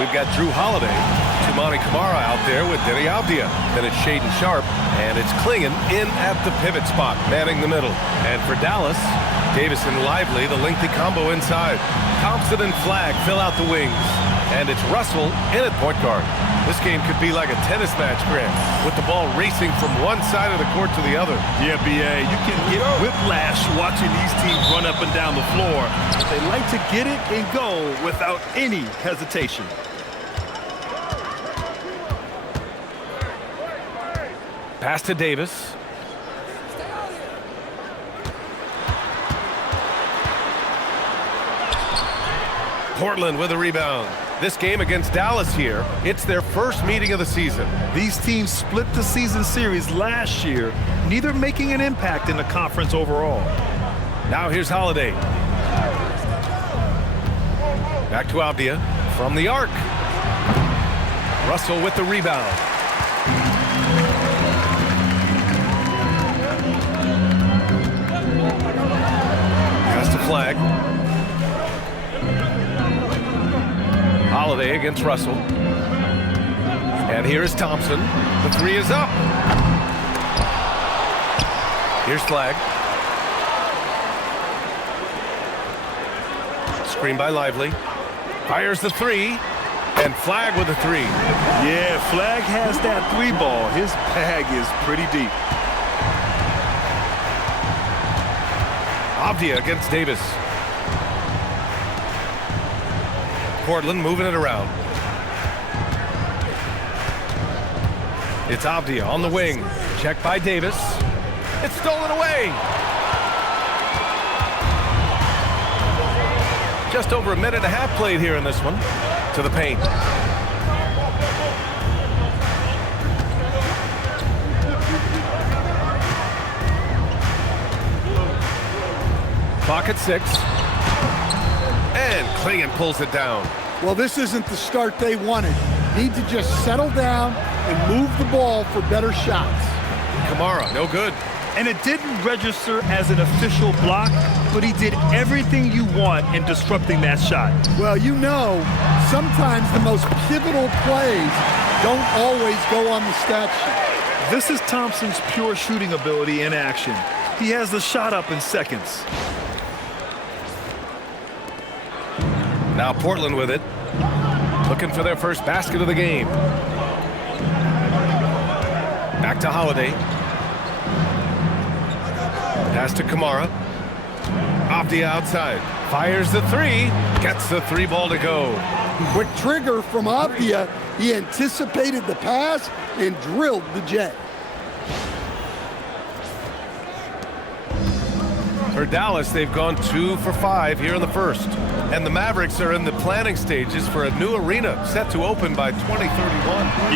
We've got Drew Holiday, Tumani Kamara out there with Deni Avdija. Then it's Shaedon Sharpe, and it's Clingan in at the pivot spot, manning the middle. And for Dallas, Davis and Lively, the lengthy combo inside. Thompson and Flagg fill out the wings. And it's Russell in at point guard. This game could be like a tennis match, Grant, with the ball racing from one side of the court to the other. Yeah, B.A., you can get whiplash watching these teams run up and down the floor. They like to get it and go without any hesitation. Pass to Davis. Portland with a rebound. This game against Dallas here, it's their first meeting of the season. These teams split the season series last year, neither making an impact in the conference overall. Now here's Holiday. Back to Avdija from the arc. Russell with the rebound. Pass to Flagg. Holiday against Russell. And here is Thompson. The three is up. Here's Flagg. Screen by Lively. Fires the three. And Flagg with the three. Yeah, Flagg has that three ball. His bag is pretty deep. Avdija against Davis. Portland moving it around. It's Avdija on the wing. Checked by Davis. It's stolen away. Just over a minute and a half played here in this one. To the paint. Clock at 6. And Clingan pulls it down. Well, this isn't the start they wanted. Need to just settle down and move the ball for better shots. Kamara, no good. And it didn't register as an official block, but he did everything you want in disrupting that shot. Well, you know, sometimes the most pivotal plays don't always go on the stat sheet. This is Thompson's pure shooting ability in action. He has the shot up in seconds. Now Portland with it. Looking for their first basket of the game. Back to Holiday. Pass to Kamara. Avdija outside. Fires the three. Gets the three ball to go. Quick trigger from Avdija. He anticipated the pass and drilled the J. For Dallas, they've gone 2 for 5 here in the first. And the Mavericks are in the planning stages for a new arena set to open by 2031.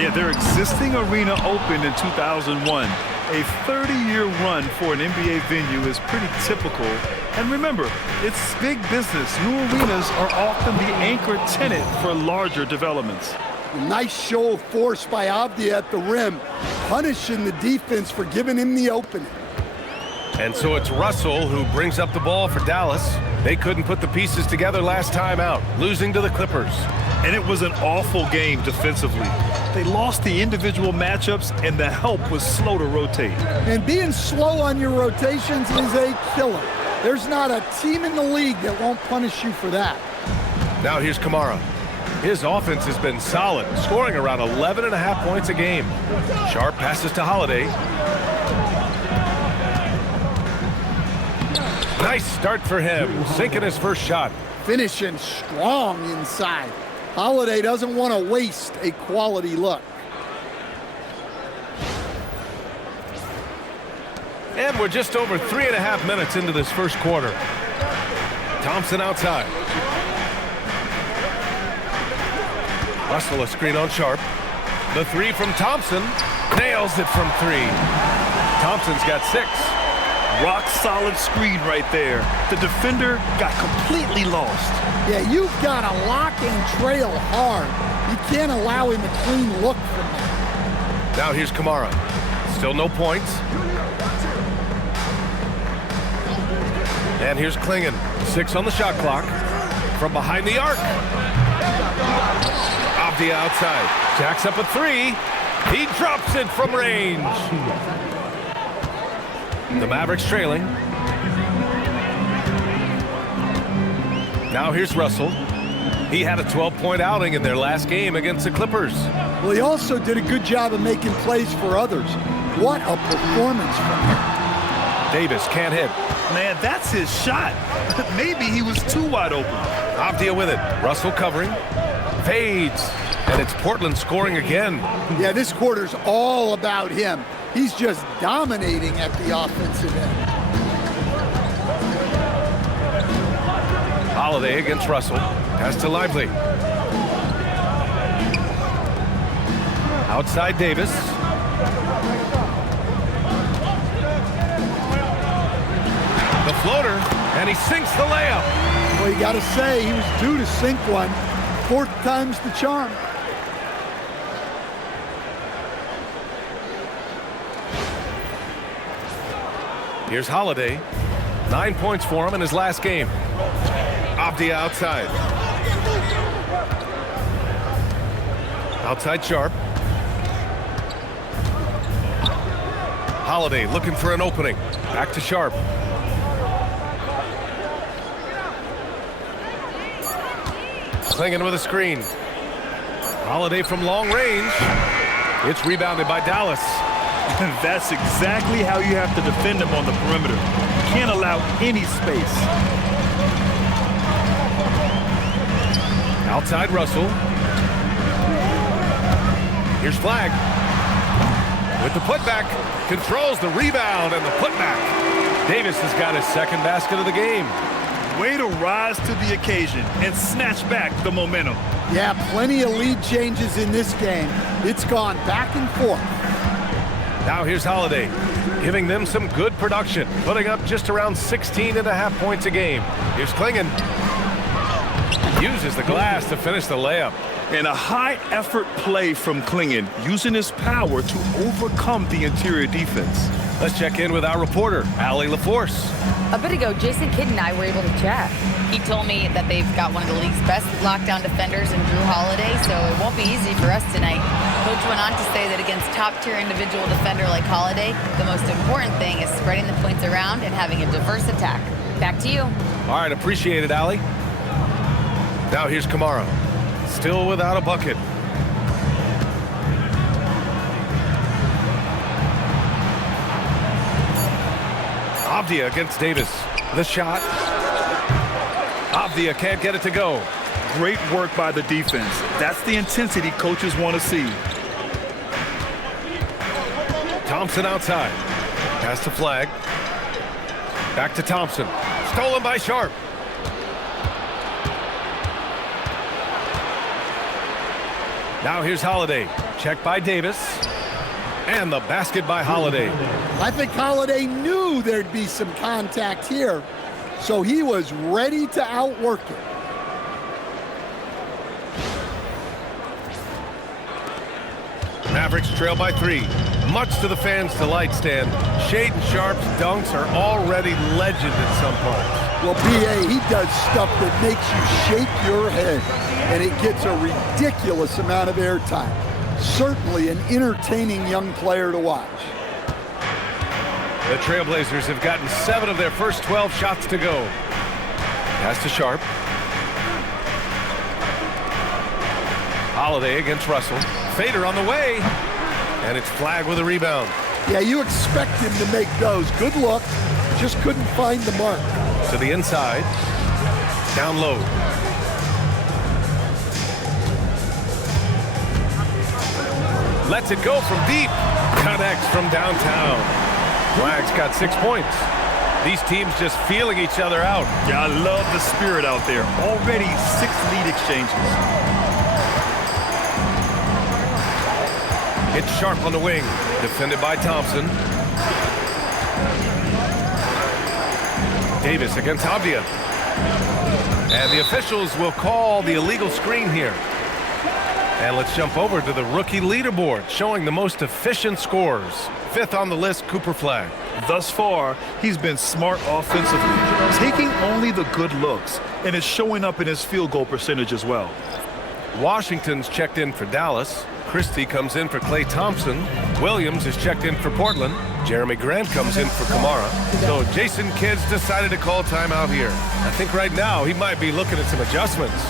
Yeah, their existing arena opened in 2001. A 30-year run for an NBA venue is pretty typical. And remember, it's big business. New arenas are often the anchor tenant for larger developments. Nice show of force by Avdija at the rim, punishing the defense for giving him the opening. And so it's Russell who brings up the ball for Dallas. They couldn't put the pieces together last time out, losing to the Clippers. And it was an awful game defensively. They lost the individual matchups, and the help was slow to rotate. And being slow on your rotations is a killer. There's not a team in the league that won't punish you for that. Now here's Kamara. His offense has been solid, scoring around 11.5 points a game. Sharpe passes to Holiday. Nice start for him, sinking his first shot. Finishing strong inside. Holiday doesn't want to waste a quality look. And we're just over 3.5 minutes into this first quarter. Thompson outside. Russell a screen on Sharpe. The three from Thompson. Nails it from 3. Thompson's got 6. Rock solid screen right there. The defender got completely lost. Yeah, you've got to lock and trail hard. You can't allow him a clean look from that. Now here's Kamara. Still no points. And here's Clingan. 6 on the shot clock. From behind the arc. Avdija outside. Jacks up a three. He drops it from range. The Mavericks trailing. Now here's Russell. He had a 12-point outing in their last game against the Clippers. Well, he also did a good job of making plays for others. What a performance from him. Davis can't hit. Man, that's his shot. Maybe he was too wide open. Avdija with it. Russell covering. Fades. And it's Portland scoring again. Yeah, this quarter's all about him. He's just dominating at the offensive end. Holiday against Russell. Pass to Lively. Outside Davis. The floater, and he sinks the layup. Well, you got to say, he was due to sink one. Fourth time's the charm. Here's Holiday. 9 points for him in his last game. Avdija outside. Outside Sharp. Holiday looking for an opening. Back to Sharp. Clingan with a screen. Holiday from long range. It's rebounded by Dallas. That's exactly how you have to defend him on the perimeter. Can't allow any space. Outside Russell. Here's Flag. With the putback. Controls the rebound and the putback. Davis has got his second basket of the game. Way to rise to the occasion and snatch back the momentum. Yeah, plenty of lead changes in this game. It's gone back and forth. Now here's Holiday, giving them some good production, putting up just around 16.5 points a game. Here's Clingan. Uses the glass to finish the layup. And a high-effort play from Clingan, using his power to overcome the interior defense. Let's check in with our reporter, Allie LaForce. A bit ago, Jason Kidd and I were able to chat. He told me that they've got one of the league's best lockdown defenders in Drew Holiday, so it won't be easy for us tonight. Coach went on to say that against top-tier individual defender like Holiday, the most important thing is spreading the points around and having a diverse attack. Back to you. All right, appreciate it, Allie. Now here's Kamara, still without a bucket. Avdija against Davis. The shot. Avdija can't get it to go. Great work by the defense. That's the intensity coaches want to see. Thompson outside. Pass to Flag. Back to Thompson. Stolen by Sharp. Now here's Holiday. Check by Davis. And the basket by Holiday. I think Holiday knew there'd be some contact here, so he was ready to outwork it. Mavericks trail by 3. Much to the fans' delight, Stan. Shaedon Sharp's dunks are already legend at some parts. Well, B.A., he does stuff that makes you shake your head, and it gets a ridiculous amount of airtime. Certainly an entertaining young player to watch. The Trailblazers have gotten 7 of their first 12 shots to go. Pass to Sharp. Holiday against Russell. Fader on the way. And it's Flag with a rebound. Yeah, you expect him to make those. Good look. Just couldn't find the mark. To the inside. Down low. Lets it go from deep. Connects from downtown. Flag's got 6 points. These teams just feeling each other out. Yeah, I love the spirit out there. Already 6 lead exchanges. It's Sharp on the wing. Defended by Thompson. Davis against Avdija. And the officials will call the illegal screen here. And let's jump over to the rookie leaderboard, showing the most efficient scores. 5th on the list, Cooper Flag. Thus far, he's been smart offensively, taking only the good looks, and it's showing up in his field goal percentage as well. Washington's checked in for Dallas. Christie comes in for Klay Thompson. Williams is checked in for Portland. Jeremy Grant comes in for Kamara. So Jason Kidd's decided to call timeout here. I think right now he might be looking at some adjustments.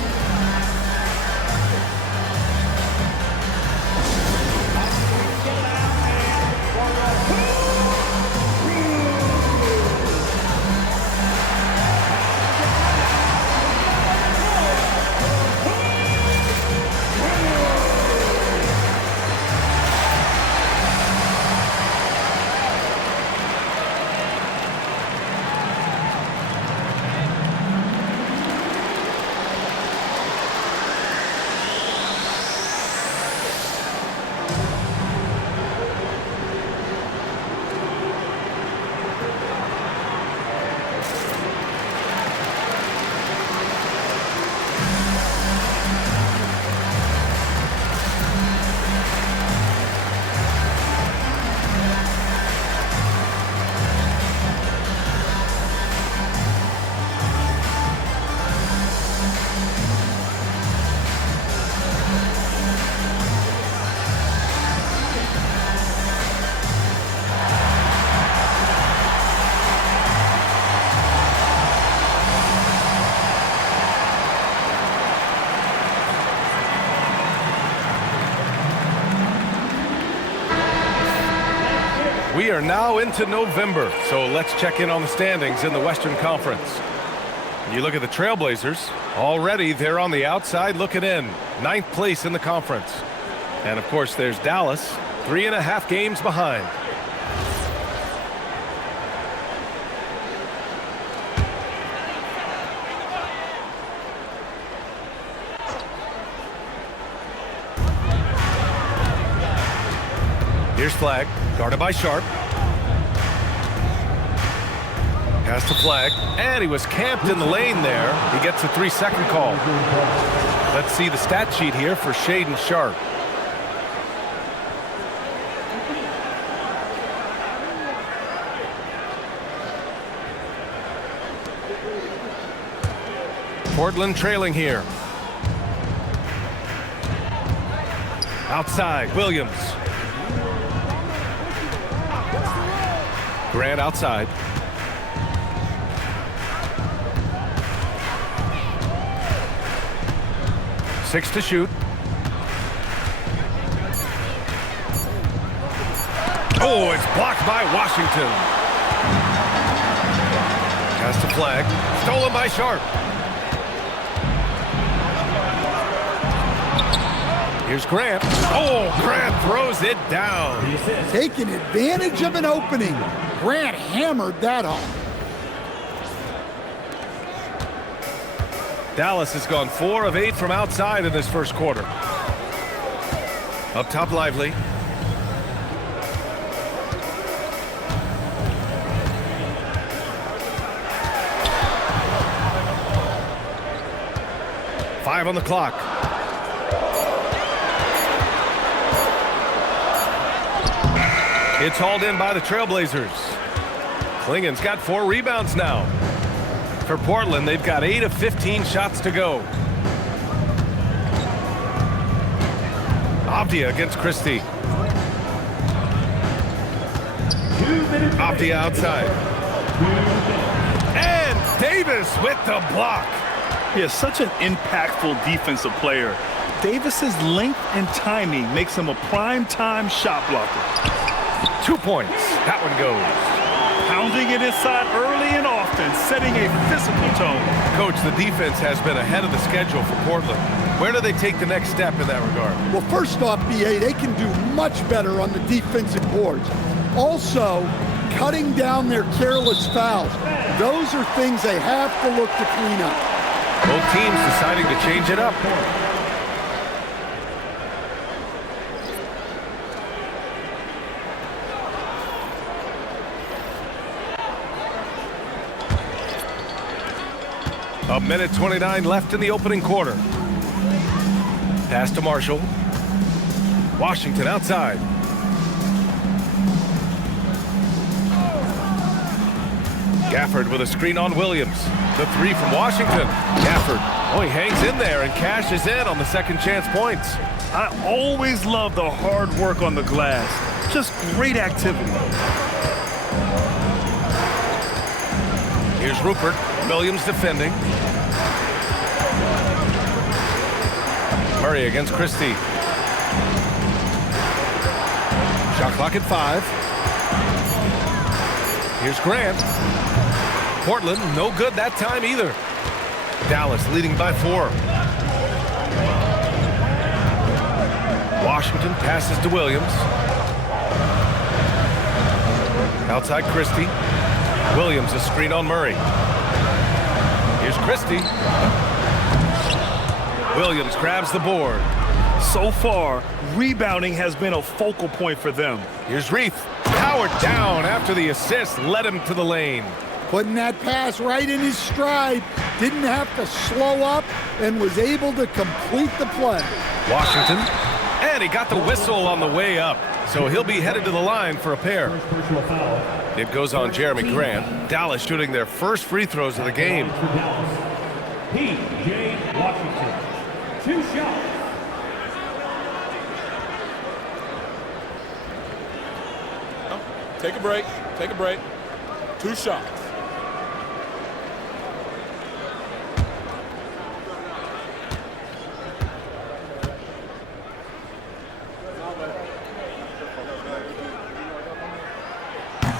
We are now into November, so let's check in on the standings in the Western Conference. You look at the Trailblazers, already they're on the outside looking in, 9th place in the conference. And of course there's Dallas, 3.5 games behind. Here's Flag, guarded by Sharp. Pass to Flag, and he was camped in the lane there. He gets a 3-second call. Let's see the stat sheet here for Shaedon Sharp. Portland trailing here. Outside, Williams. Grant outside. Six to shoot. Oh, it's blocked by Washington. Pass to Flag. Stolen by Sharp. Here's Grant. Oh, Grant throws it down. Taking advantage of an opening. Grant hammered that home. Dallas has gone 4 of 8 from outside in this first quarter. Up top, Lively. Five on the clock. It's hauled in by the Trailblazers. Clingan's got 4 rebounds now. For Portland, they've got 8 of 15 shots to go. Avdija against Christie. Avdija outside. And Davis with the block. He is such an impactful defensive player. Davis's length and timing makes him a prime-time shot blocker. 2 points. That one goes. Pounding it inside early and often, setting a physical tone. Coach, the defense has been ahead of the schedule for Portland. Where do they take the next step in that regard? Well, first off, BA, they can do much better on the defensive boards. Also, cutting down their careless fouls. Those are things they have to look to clean up. Both teams deciding to change it up. A minute 29 left in the opening quarter. Pass to Marshall. Washington outside. Gafford with a screen on Williams. The three from Washington. Gafford, he hangs in there and cashes in on the second chance points. I always love the hard work on the glass. Just great activity. Here's Rupert. Williams defending. Murray against Christie. Shot clock at 5. Here's Grant. Portland, no good that time either. Dallas leading by 4. Washington passes to Williams. Outside Christie. Williams a screen on Murray. Here's Christie. Williams grabs the board. So far, rebounding has been a focal point for them. Here's Reith. Powered down after the assist led him to the lane. Putting that pass right in his stride. Didn't have to slow up and was able to complete the play. Washington. And he got the whistle on the way up. So he'll be headed to the line for a pair. It goes on Jeremy Grant. Dallas shooting their first free throws of the game. P.J. Washington. 2 shots. Take a break. Take a break. 2 shots.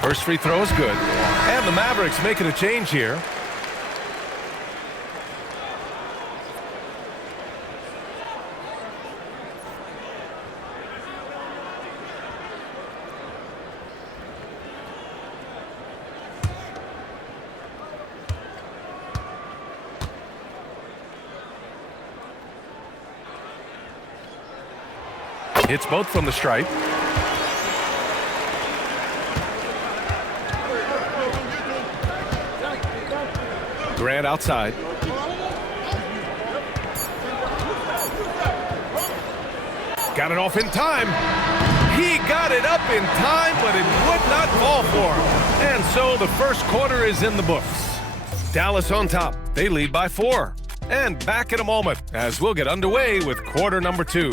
First free throw is good. And the Mavericks making a change here. Hits both from the stripe. Grant outside. Got it off in time. He got it up in time, but it would not fall for him. And so the first quarter is in the books. Dallas on top. They lead by 4. And back in a moment as we'll get underway with quarter number 2.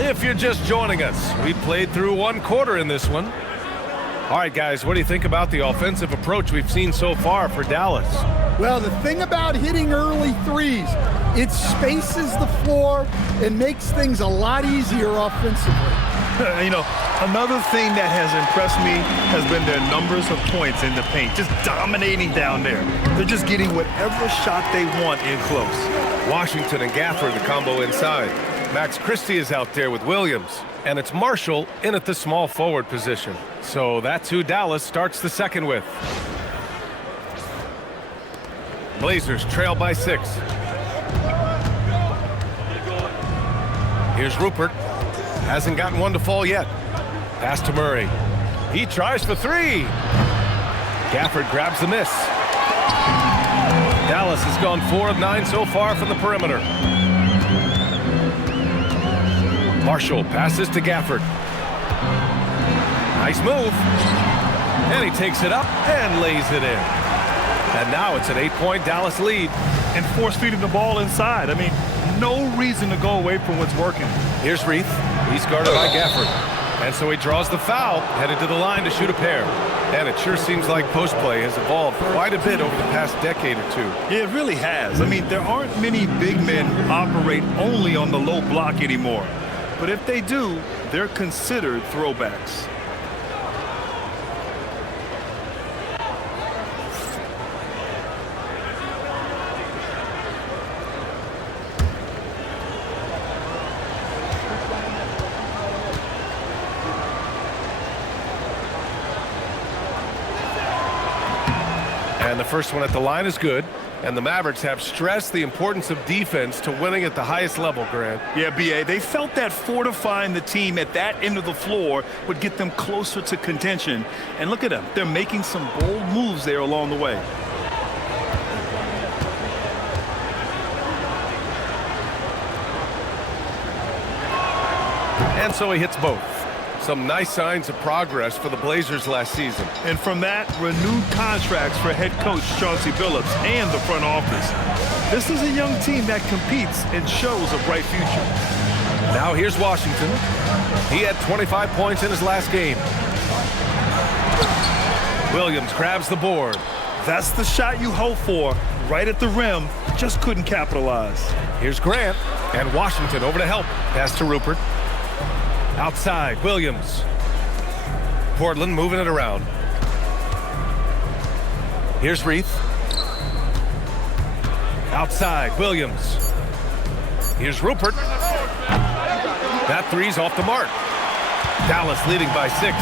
If you're just joining us, we played through 1 quarter in this one. All right, guys, what do you think about the offensive approach we've seen so far for Dallas? Well, the thing about hitting early threes, it spaces the floor and makes things a lot easier offensively. You know, another thing that has impressed me has been their numbers of points in the paint, just dominating down there. They're just getting whatever shot they want in close. Washington and Gafford, the combo inside. Max Christie is out there with Williams, and it's Marshall in at the small forward position. So that's who Dallas starts the second with. Blazers trail by 6. Here's Rupert. Hasn't gotten one to fall yet. Pass to Murray. He tries for 3. Gafford grabs the miss. Dallas has gone 4 of 9 so far from the perimeter. Marshall passes to Gafford. Nice move. And he takes it up and lays it in. And now it's an 8-point Dallas lead. And force-feeding the ball inside. I mean, no reason to go away from what's working. Here's Reith. He's guarded by Gafford. And so he draws the foul, headed to the line to shoot a pair. And it sure seems like post play has evolved quite a bit over the past decade or 2. Yeah, it really has. I mean, there aren't many big men who operate only on the low block anymore. But if they do, they're considered throwbacks. And And the first one at the line is good. And the Mavericks have stressed the importance of defense to winning at the highest level, Grant. Yeah, B.A., they felt that fortifying the team at that end of the floor would get them closer to contention. And look at them. They're making some bold moves there along the way. And so he hits both. Some nice signs of progress for the Blazers last season. And from that, renewed contracts for head coach Chauncey Billups and the front office. This is a young team that competes and shows a bright future. Now here's Washington. He had 25 points in his last game. Williams grabs the board. That's the shot you hope for, right at the rim. Just couldn't capitalize. Here's Grant, and Washington over to help. Pass to Rupert. Outside, Williams. Portland moving it around. Here's Reith. Outside, Williams. Here's Rupert. That three's off the mark. Dallas leading by 6.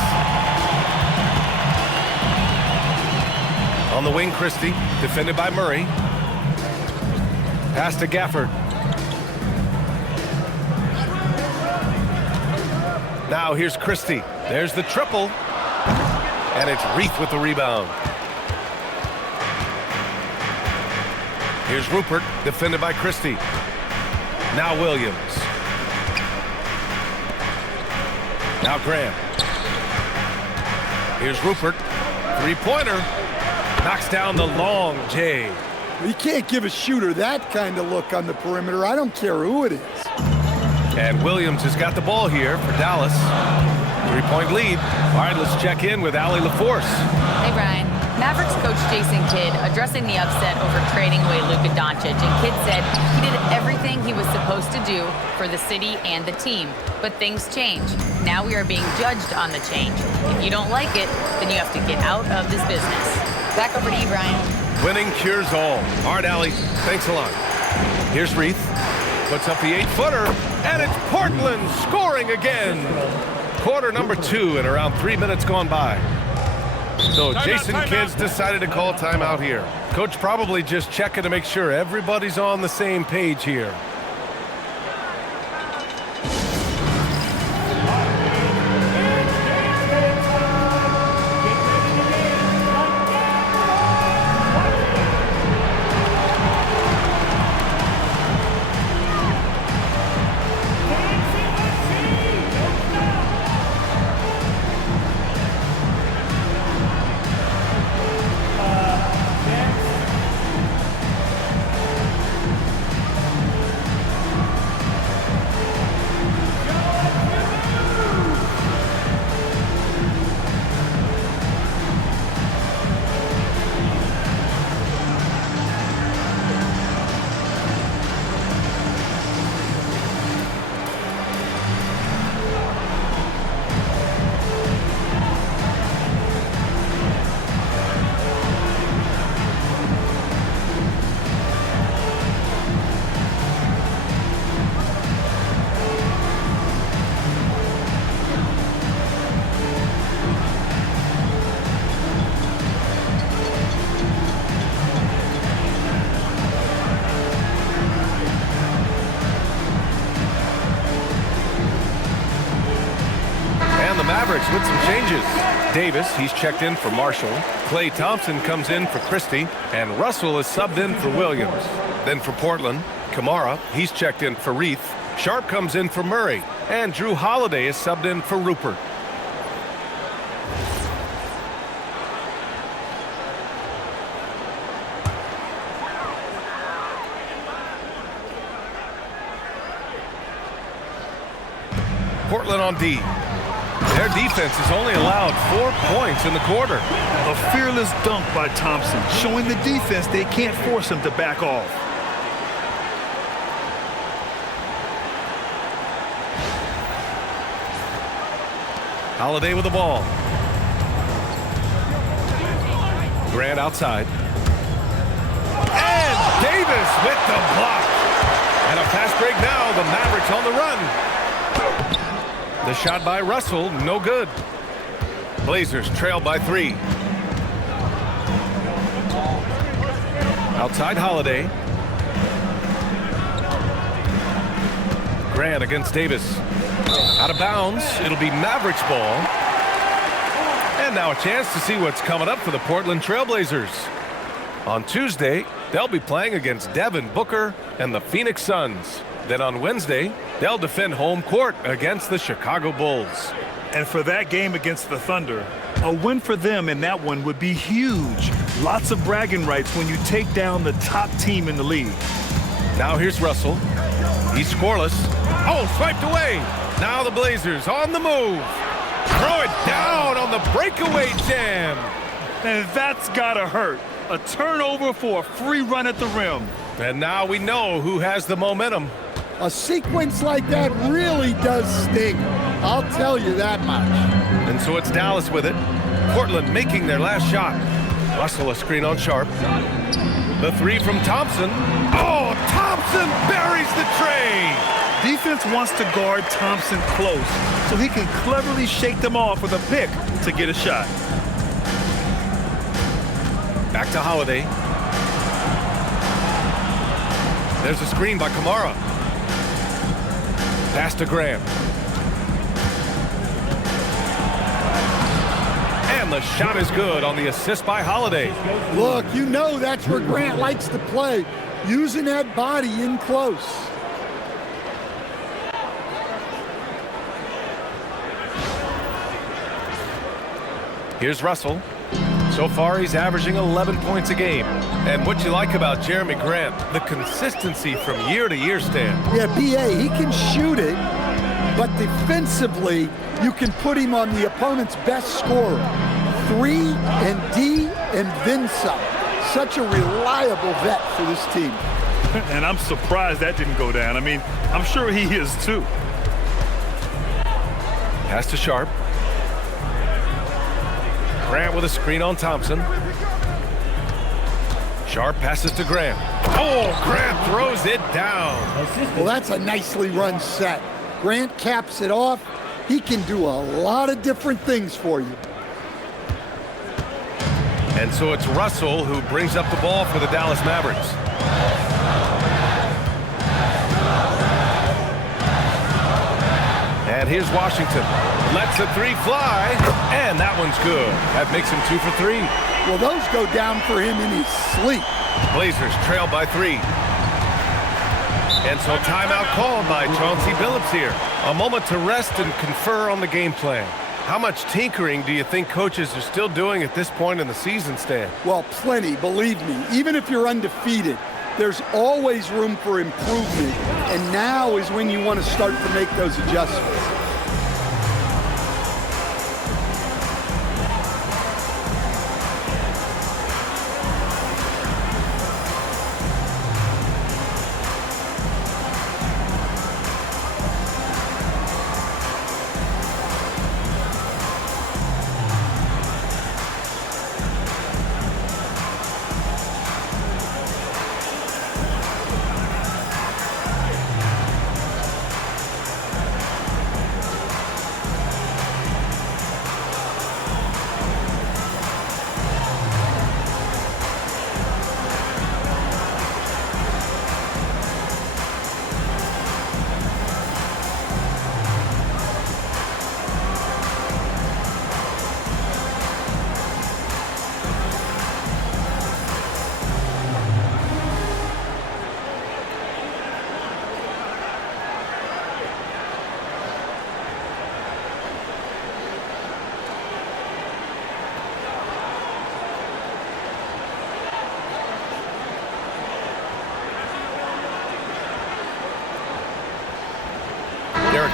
On the wing, Christie, defended by Murray. Pass to Gafford. Now here's Christie. There's the triple. And it's Reith with the rebound. Here's Rupert, defended by Christie. Now Williams. Now Grant. Here's Rupert. Three-pointer. Knocks down the long J. You can't give a shooter that kind of look on the perimeter. I don't care who it is. And Williams has got the ball here for Dallas. 3-point lead. All right, let's check in with Allie LaForce. Hey, Brian. Mavericks coach Jason Kidd addressing the upset over trading away Luka Doncic. And Kidd said he did everything he was supposed to do for the city and the team. But things change. Now we are being judged on the change. If you don't like it, then you have to get out of this business. Back over to you, Brian. Winning cures all. All right, Allie, thanks a lot. Here's Reith. Puts up the 8-footer, and it's Portland scoring again. Quarter number 2 and around 3 minutes gone by. So Jason Kidd's decided to call timeout here. Coach probably just checking to make sure everybody's on the same page here. Mavericks with some changes. Davis, he's checked in for Marshall. Klay Thompson comes in for Christie. And Russell is subbed in for Williams. Then for Portland, Kamara, he's checked in for Reith. Sharp comes in for Murray. And Drew Holiday is subbed in for Rupert. Portland on D. Their defense has only allowed 4 points in the quarter. A fearless dunk by Thompson, showing the defense they can't force him to back off. Holiday with the ball. Grant outside. And Davis with the block. And a fast break now. The Mavericks on the run. The shot by Russell, no good. Blazers trail by 3. Outside Holiday. Grant against Davis. Out of bounds. It'll be Mavericks ball. And now a chance to see what's coming up for the Portland Trailblazers. On Tuesday, they'll be playing against Devin Booker and the Phoenix Suns. Then on Wednesday, they'll defend home court against the Chicago Bulls. And for that game against the Thunder, a win for them in that one would be huge. Lots of bragging rights when you take down the top team in the league. Now here's Russell. He's scoreless. Oh, swiped away. Now the Blazers on the move. Throw it down on the breakaway jam. And that's gotta hurt. A turnover for a free run at the rim. And now we know who has the momentum. A sequence like that really does sting. I'll tell you that much. And so it's Dallas with it. Portland making their last shot. Russell a screen on Sharp. The three from Thompson. Oh, Thompson buries the tray. Defense wants to guard Thompson close so he can cleverly shake them off with a pick to get a shot. Back to Holiday. There's a screen by Kamara. Pass to Graham. And the shot is good on the assist by Holiday. Look, you know that's where Grant likes to play, using that body in close. Here's Russell. So far, he's averaging 11 points a game. And what you like about Jeremy Grant, the consistency from year to year, Stan. Yeah, B.A., he can shoot it, but defensively, you can put him on the opponent's best scorer. 3 and D and then some. Such a reliable vet for this team. And I'm surprised that didn't go down. I mean, I'm sure he is too. Pass to Sharp. Grant with a screen on Thompson. Sharp passes to Grant. Oh, Grant throws it down. Well, that's a nicely run set. Grant caps it off. He can do a lot of different things for you. And so it's Russell who brings up the ball for the Dallas Mavericks. And here's Washington. Lets a three fly, and that one's good. That makes him 2 for 3. Well, those go down for him in his sleep. Blazers trail by 3. And so timeout called by Chauncey Billups here. A moment to rest and confer on the game plan. How much tinkering do you think coaches are still doing at this point in the season, Stan? Well, plenty, believe me. Even if you're undefeated, there's always room for improvement. And now is when you want to start to make those adjustments.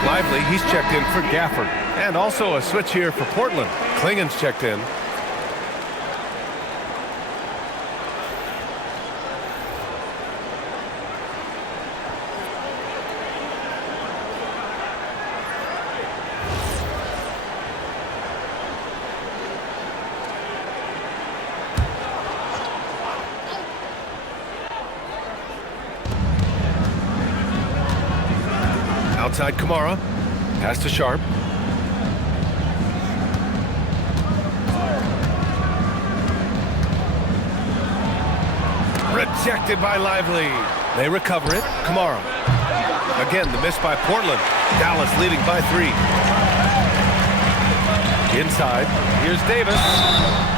Lively, he's checked in for Gafford. And also a switch here for Portland. Clingan's checked in. Outside Kamara. Pass to Sharp. Rejected by Lively. They recover it. Kamara. Again, the miss by Portland. Dallas leading by 3. Inside. Here's Davis.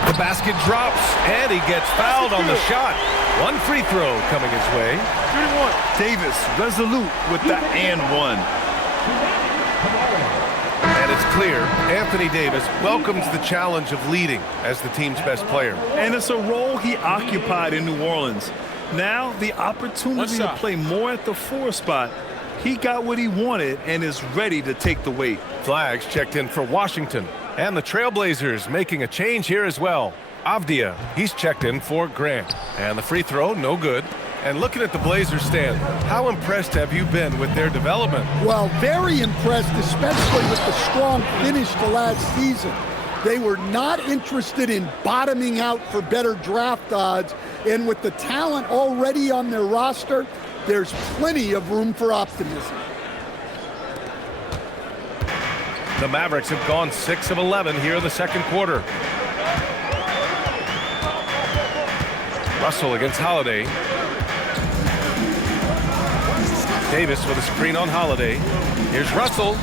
The basket drops, and he gets fouled on the shot. One free throw coming his way. Davis resolute with the and one. And it's clear Anthony Davis welcomes the challenge of leading as the team's best player. And it's a role he occupied in New Orleans. Now the opportunity to play more at the 4 spot. He got what he wanted and is ready to take the weight. Flags checked in for Washington. And the Trailblazers making a change here as well. Avdija, he's checked in for Grant. And the free throw, no good. And looking at the Blazers stand, how impressed have you been with their development? Well, very impressed, especially with the strong finish to last season. They were not interested in bottoming out for better draft odds. And with the talent already on their roster, there's plenty of room for optimism. The Mavericks have gone 6 of 11 here in the second quarter. Russell against Holiday. Davis with a screen on Holiday. Here's Russell.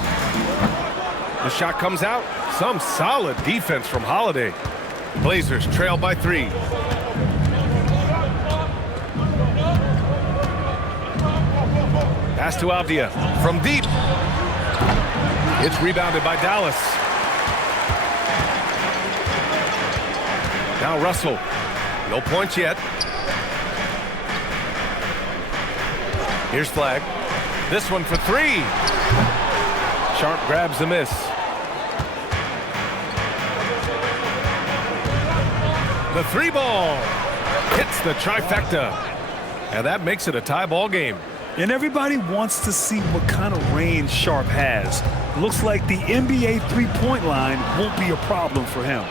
The shot comes out. Some solid defense from Holiday. Blazers trail by 3. Pass to Avdija from deep. It's rebounded by Dallas. Now Russell. No points yet. Here's Flag. This one for 3. Sharp grabs the miss. The 3 ball hits the trifecta. And that makes it a tie ball game. And everybody wants to see what kind of range Sharp has. Looks like the NBA three-point line won't be a problem for him.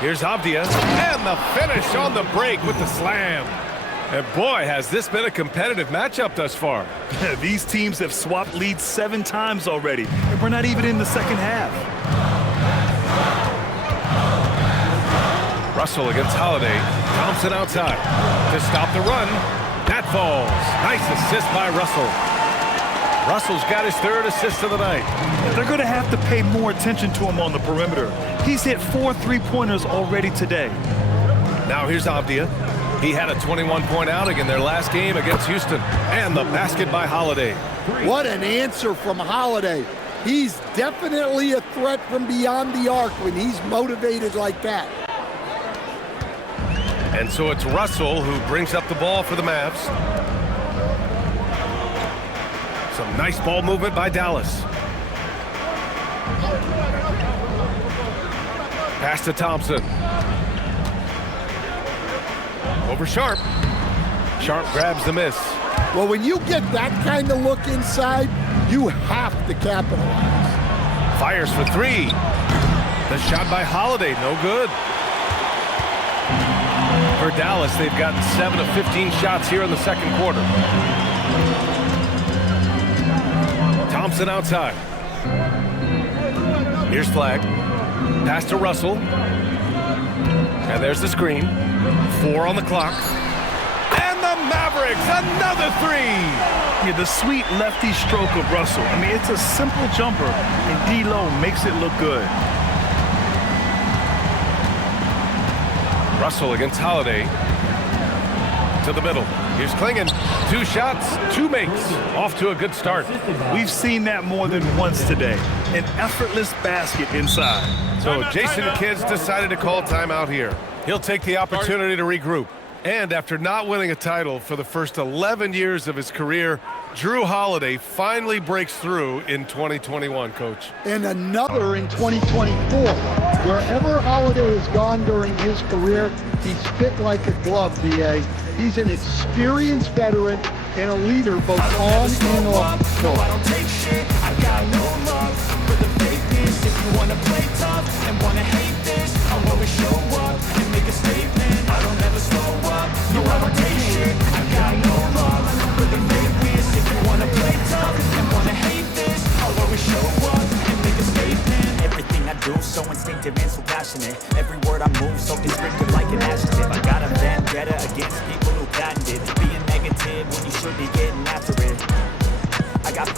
Here's Avdija, and the finish on the break with the slam. And boy, has this been a competitive matchup thus far. These teams have swapped leads 7 times already, and we're not even in the second half. Russell against Holiday. Thompson outside to stop the run. That falls. Nice assist by Russell. Russell's got his 3rd assist of the night. They're going to have to pay more attention to him on the perimeter. He's hit 4 3-pointers already today. Now here's Avdija. He had a 21-point outing in their last game against Houston. And the basket by Holiday. What an answer from Holiday. He's definitely a threat from beyond the arc when he's motivated like that. And so it's Russell who brings up the ball for the Mavs. Some nice ball movement by Dallas. Pass to Thompson. Over Sharp. Sharp grabs the miss. Well, when you get that kind of look inside, you have to capitalize. Fires for 3. The shot by Holiday, no good. For Dallas, they've gotten 7 of 15 shots here in the second quarter. Thompson outside. Here's Flag. Pass to Russell. And there's the screen. 4 on the clock. And the Mavericks, another 3. Yeah, the sweet lefty stroke of Russell. I mean, it's a simple jumper, and D-Lo makes it look good. Russell against Holiday. To the middle. Here's Clingan. 2 shots, 2 makes. Off to a good start. We've seen that more than once today. An effortless basket inside. So Jason Kidd's decided to call timeout here. He'll take the opportunity to regroup. And after not winning a title for the first 11 years of his career, Jrue Holiday finally breaks through in 2021, Coach. And another in 2024. Wherever Holiday has gone during his career, he's fit like a glove, B.A. He's an experienced veteran and a leader both on and off the court. I don't take shit, I got no love for the fakeness. If you wanna play tough and wanna hate this, I'll always show up and make a statement. I don't ever slow up, no I don't take shit, I got no love for the fakeness. If you wanna play tough and wanna hate this, I'll always show up and make a statement. Everything I do so instinctive and so passionate. Every word I move so descriptive like an adjective. I got a vendetta against people who patented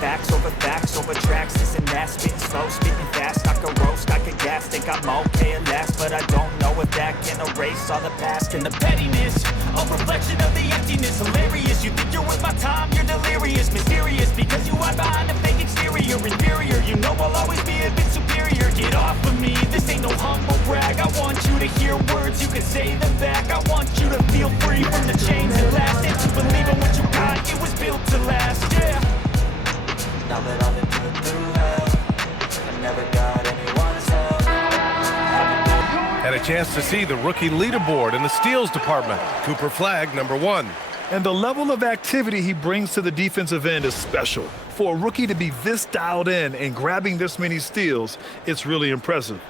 facts over facts over tracks. This and that, spitting slow, spitting fast. I could roast, I could gas, think I'm okay at last, but I don't know if that can erase all the past and the pettiness. A reflection of the emptiness, hilarious. You think you're worth my time, you're delirious, mysterious, because you hide behind a fake exterior, inferior. You know I'll always be a bit superior. Get off of me, this ain't no humble brag. I want you to hear words, you can say them back. I want you to feel free from the chains that last, and to believe in what you got, it was built to last, yeah. Now that I've been put through hell, I never got anyone's help. And a chance to see the rookie leaderboard in the steals department. Cooper Flagg, number 1. And the level of activity he brings to the defensive end is special. For a rookie to be this dialed in and grabbing this many steals, it's really impressive.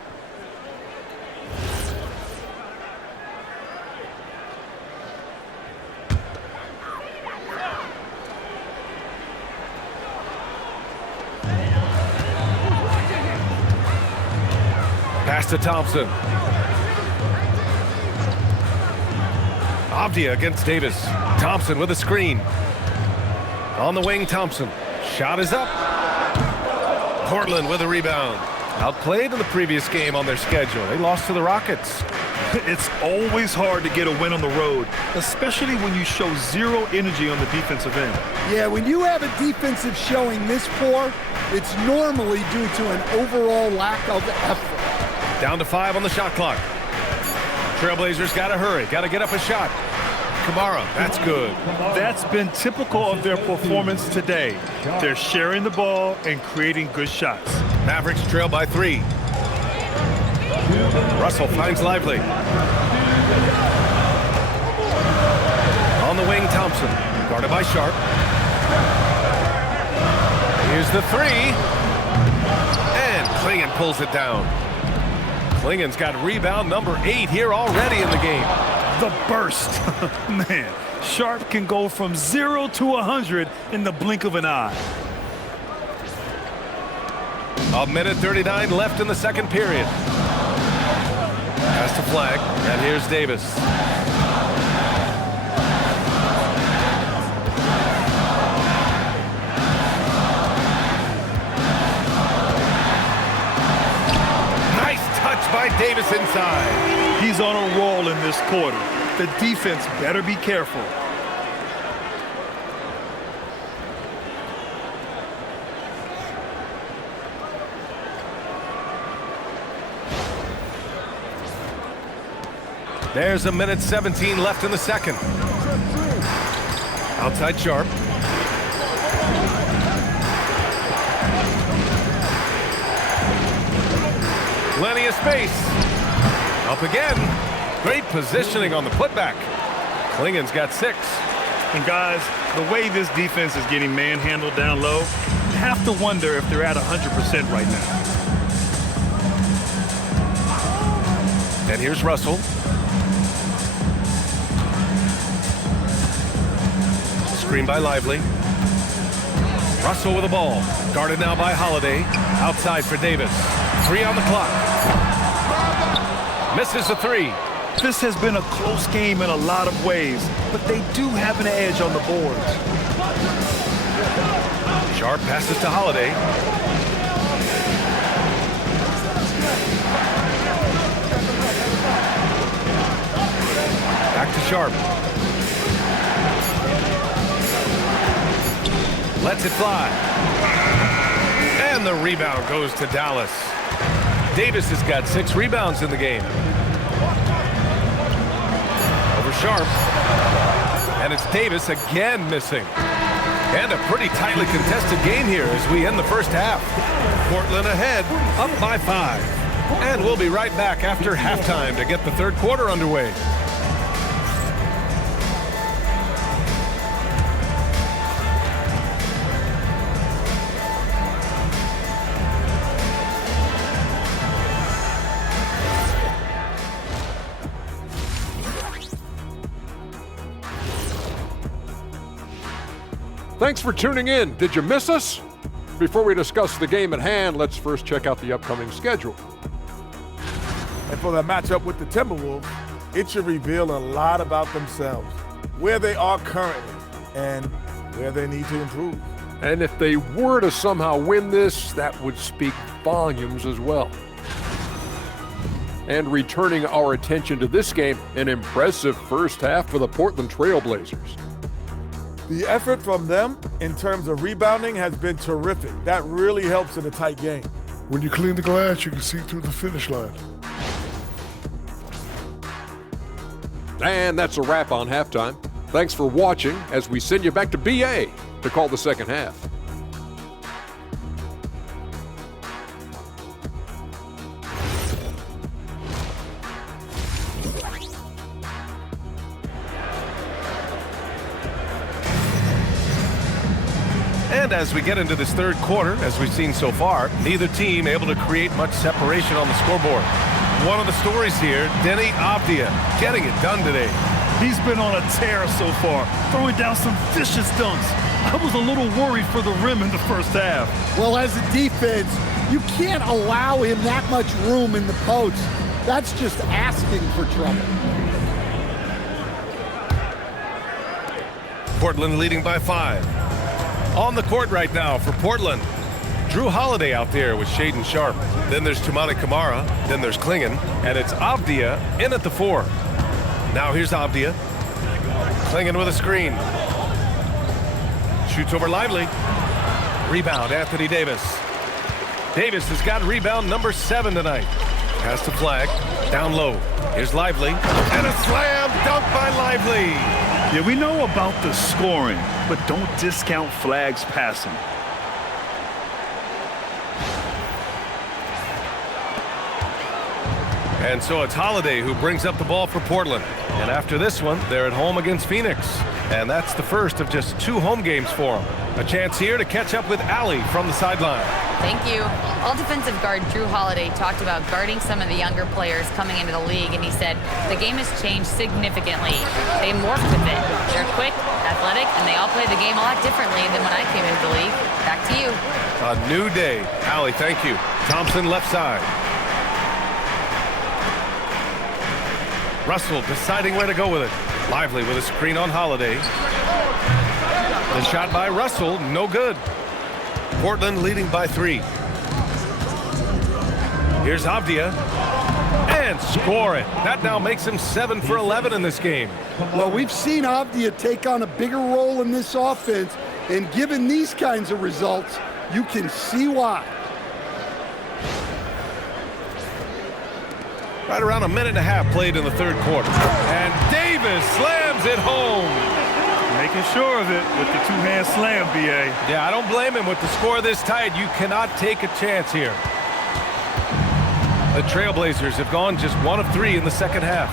Pass to Thompson. Avdija against Davis. Thompson with a screen. On the wing, Thompson. Shot is up. Portland with a rebound. Outplayed in the previous game on their schedule. They lost to the Rockets. It's always hard to get a win on the road, especially when you show zero energy on the defensive end. Yeah, when you have a defensive showing this poor, it's normally due to an overall lack of effort. Down to 5 on the shot clock. Trailblazers got to hurry. Got to get up a shot. Kamara, that's good. That's been typical of their performance today. They're sharing the ball and creating good shots. Mavericks trail by 3. Russell finds Lively. On the wing, Thompson. Guarded by Sharp. Here's the 3. And Clingan pulls it down. Clingan's got rebound number 8 here already in the game. The burst. Man, Sharp can go from 0 to 100 in the blink of an eye. 1:39 left in the second period. Pass to Flagg, and here's Davis. By Davis inside. He's on a roll in this quarter. The defense better be careful. There's 1:17 left in the second. Outside Sharp. Plenty of space. Up again. Great positioning on the putback. Clingan's got 6. And guys, the way this defense is getting manhandled down low, you have to wonder if they're at 100% right now. And here's Russell. Screen by Lively. Russell with the ball. Guarded now by Holiday. Outside for Davis. 3 on the clock. Misses the 3. This has been a close game in a lot of ways, but they do have an edge on the boards. Sharp passes to Holiday. Back to Sharp. Lets it fly. And the rebound goes to Dallas. Davis has got 6 rebounds in the game. Over Sharp. And it's Davis again missing. And a pretty tightly contested game here as we end the first half. Portland ahead, up by 5. And we'll be right back after halftime to get the third quarter underway. Thanks for tuning in. Did you miss us? Before we discuss the game at hand, let's first check out the upcoming schedule. And for the matchup with the Timberwolves, it should reveal a lot about themselves, where they are currently, and where they need to improve. And if they were to somehow win this, that would speak volumes as well. And returning our attention to this game, an impressive first half for the Portland Trail Blazers. The effort from them in terms of rebounding has been terrific. That really helps in a tight game. When you clean the glass, you can see through the finish line. And that's a wrap on halftime. Thanks for watching as we send you back to BA to call the second half. And as we get into this third quarter, as we've seen so far, neither team able to create much separation on the scoreboard. One of the stories here, Deni Avdija getting it done today. He's been on a tear so far, throwing down some vicious dunks. I was a little worried for the rim in the first half. Well, as a defense, you can't allow him that much room in the post. That's just asking for trouble. Portland leading by 5. On the court right now for Portland, Drew Holiday out there with Shaedon Sharpe. Then there's Toumani Camara. Then there's Clingan. And it's Avdija in at the 4. Now here's Avdija. Clingan with a screen. Shoots over Lively. Rebound, Anthony Davis. Davis has got rebound number 7 tonight. Pass to Flag. Down low. Here's Lively. And a slam dunk by Lively. Yeah, we know about the scoring, but don't discount Flag's passing. And so it's Holiday who brings up the ball for Portland. And after this one, they're at home against Phoenix. And that's the first of just 2 home games for them. A chance here to catch up with Allie from the sideline. Thank you. All defensive guard Drew Holiday talked about guarding some of the younger players coming into the league, and he said the game has changed significantly. They morphed with it. They're quick, athletic, and they all play the game a lot differently than when I came into the league. Back to you. A new day. Allie, thank you. Thompson left side. Russell deciding where to go with it. Lively with a screen on Holiday. The shot by Russell, no good. Portland leading by 3. Here's Avdija. And score it. That now makes him 7 for 11 in this game. Well, we've seen Avdija take on a bigger role in this offense, and given these kinds of results, you can see why. Right around a minute and a half played in the third quarter. And Davis slams it home. Making sure of it with the 2-hand slam, B.A. Yeah, I don't blame him. With the score this tight, you cannot take a chance here. The Trailblazers have gone just 1 of 3 in the second half.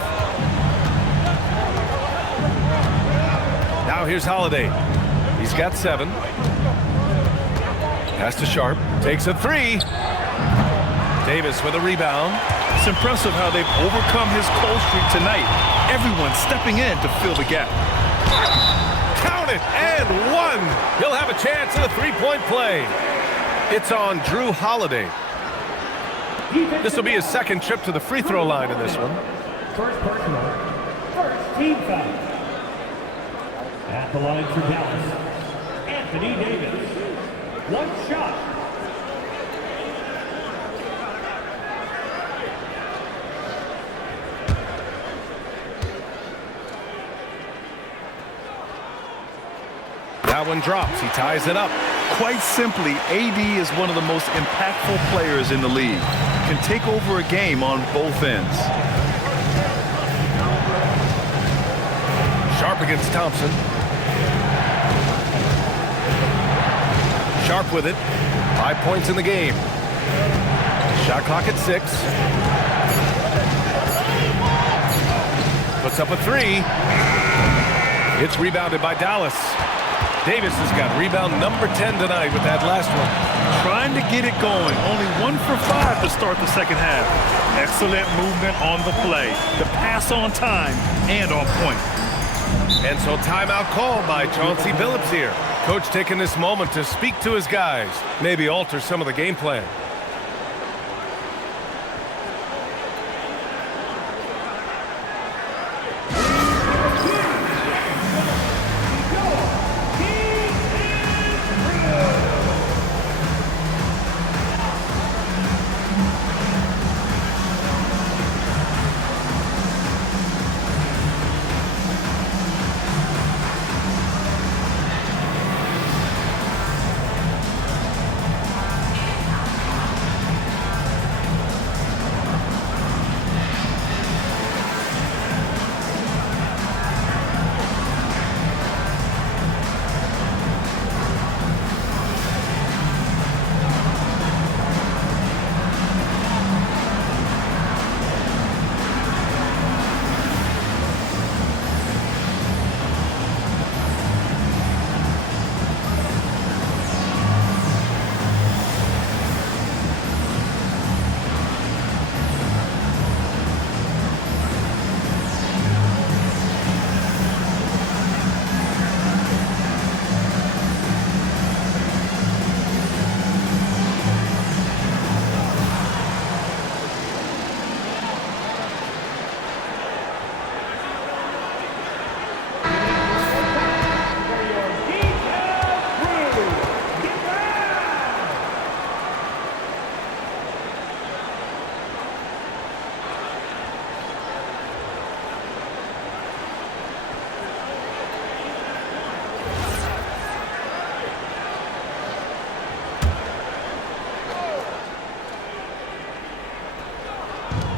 Now here's Holiday. He's got 7. Pass to Sharpe. Takes a 3. Davis with a rebound. It's impressive how they've overcome his cold streak tonight. Everyone stepping in to fill the gap. Count it, and 1. He'll have a chance at a 3-point play. It's on Drew Holiday. This will be his second trip to the free throw line in this one. First personal. First team foul. At the line for Dallas, Anthony Davis. 1 shot. That one drops. He ties it up. Quite simply, AD is one of the most impactful players in the league. Can take over a game on both ends. Sharpe against Thompson. Sharpe with it. 5 points in the game. Shot clock at 6. Puts up a 3. It's rebounded by Dallas. Davis has got rebound number 10 tonight with that last one. Trying to get it going. Only 1 for 5 to start the second half. Excellent movement on the play. The pass on time and on point. And so timeout called by Chauncey Billups here. Coach taking this moment to speak to his guys. Maybe alter some of the game plan.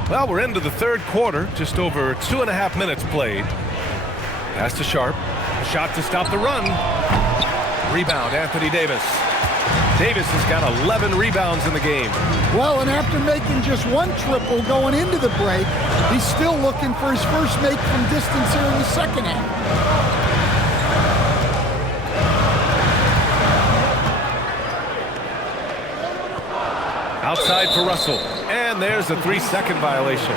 Well, we're into the third quarter, just over 2.5 minutes played. Pass to Sharp. A shot to stop the run. Rebound, Anthony Davis. Davis has got 11 rebounds in the game. Well, and after making just one triple going into the break, he's still looking for his first make from distance here in the second half. Outside for Russell. And there's a 3-second violation.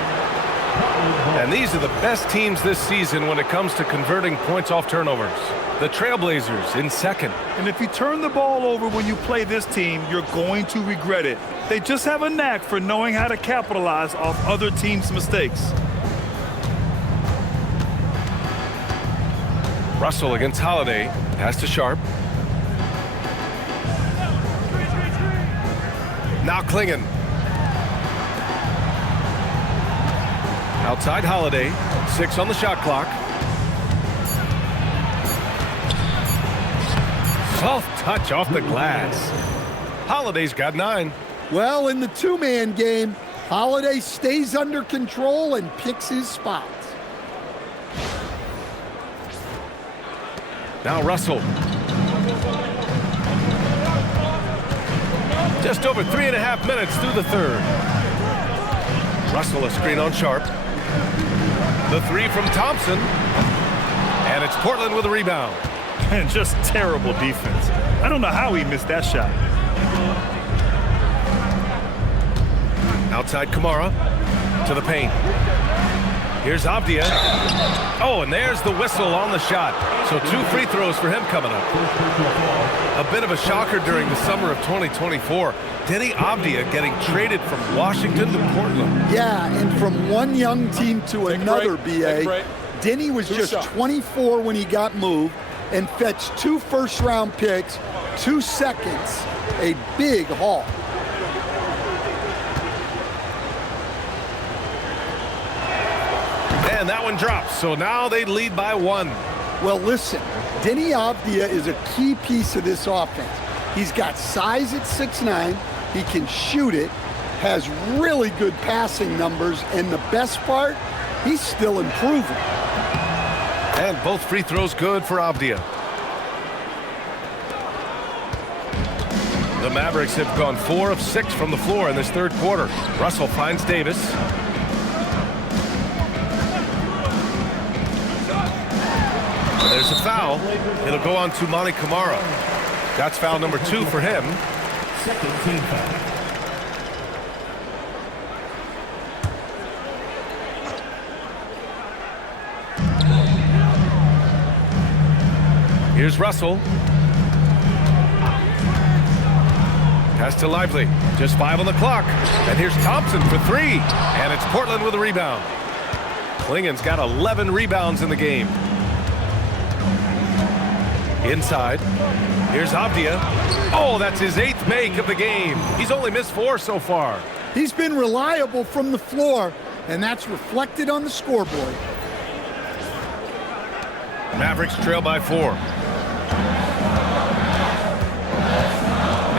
And these are the best teams this season when it comes to converting points off turnovers. The Trailblazers in second. And if you turn the ball over when you play this team, you're going to regret it. They just have a knack for knowing how to capitalize off other teams' mistakes. Russell against Holiday. Pass to Sharp. Now Clingan. Outside Holiday. 6 on the shot clock. Soft touch off the glass. Holiday's got 9. Well, in the two-man game, Holiday stays under control and picks his spots. Now Russell. Just over 3.5 minutes through the third. Russell a screen on Sharp. The 3 from Thompson. And it's Portland with a rebound. And just terrible defense. I don't know how he missed that shot. Outside Kamara to the paint. Here's Avdija. Oh, and there's the whistle on the shot. So 2 free throws for him coming up. A bit of a shocker during the summer of 2024. Deni Avdija getting traded from Washington to Portland. Yeah, and from one young team to another, B.A. Deni was just 24 when he got moved and fetched 2 first-round picks, 2 seconds, a big haul. And that one drops, so now they lead by 1. Well, listen, Deni Avdija is a key piece of this offense. He's got size at 6'9", he can shoot it, has really good passing numbers, and the best part, he's still improving. And both free throws good for Avdija. The Mavericks have gone 4 of 6 from the floor in this third quarter. Russell finds Davis. There's a foul. It'll go on to Monty Kamara. That's foul number 2 for him. Second team foul. Here's Russell. Pass to Lively. Just 5 on the clock. And here's Thompson for 3. And it's Portland with a rebound. Clingan's got 11 rebounds in the game. Inside. Here's Avdija. Oh, that's his 8th make of the game. He's only missed 4 so far. He's been reliable from the floor, and that's reflected on the scoreboard. Mavericks trail by 4.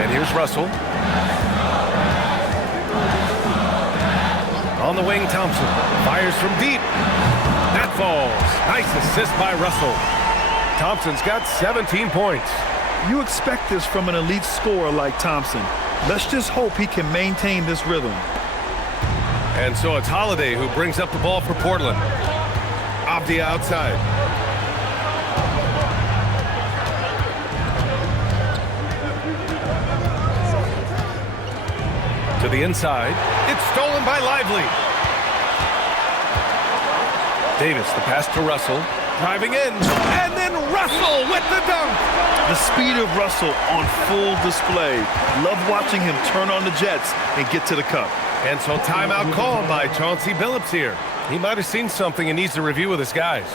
And here's Russell. On the wing, Thompson. Fires from deep. That falls. Nice assist by Russell. Thompson's got 17 points. You expect this from an elite scorer like Thompson. Let's just hope he can maintain this rhythm. And so it's Holiday who brings up the ball for Portland. Avdija outside. To the inside. It's stolen by Lively. Davis, the pass to Russell. Driving in. And then Russell with the dunk. The speed of Russell on full display. Love watching him turn on the jets and get to the cup. And so timeout called by Chauncey Billups here. He might have seen something and needs to review with his guys.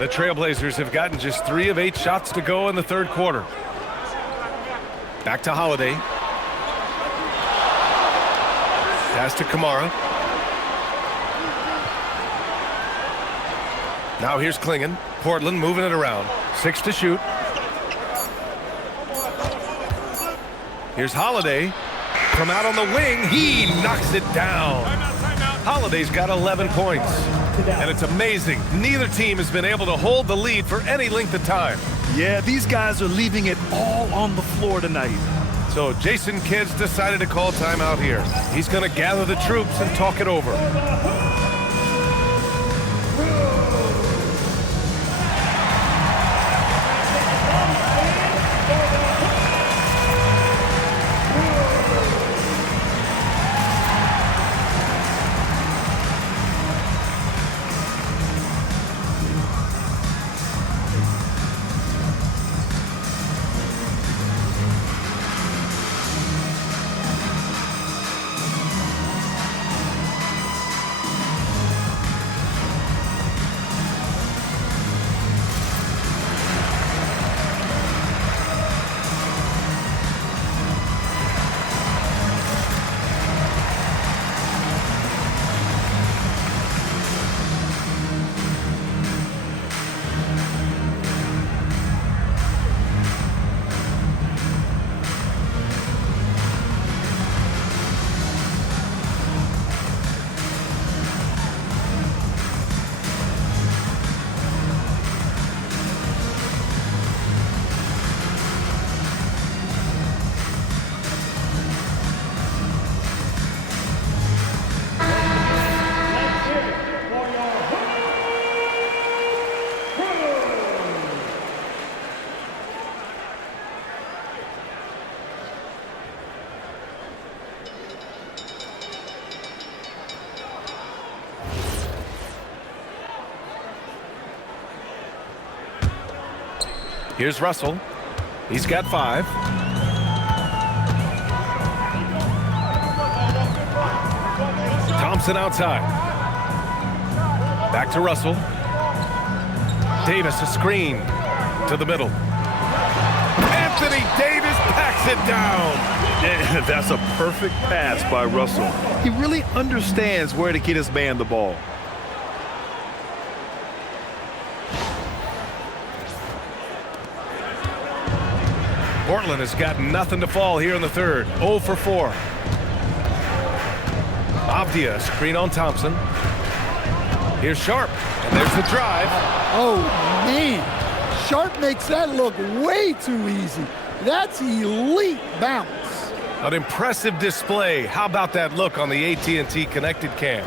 The Trailblazers have gotten just 3 of 8 shots to go in the third quarter. Back to Holiday. Pass to Kamara. Now here's Clingan. Portland moving it around. 6 to shoot. Here's Holiday. From out on the wing, he knocks it down. Holiday's got 11 points. And it's amazing. Neither team has been able to hold the lead for any length of time. Yeah, these guys are leaving it all on the floor tonight. So Jason Kidd's decided to call timeout here. He's going to gather the troops and talk it over. Here's Russell. He's got 5. Thompson outside. Back to Russell. Davis a screen to the middle. Anthony Davis packs it down. Yeah, that's a perfect pass by Russell. He really understands where to get his man the ball. Portland has got nothing to fall here in the third. 0 for 4. Avdija, screen on Thompson. Here's Sharp, and there's the drive. Oh, man. Sharp makes that look way too easy. That's elite bounce. An impressive display. How about that look on the AT&T connected cam?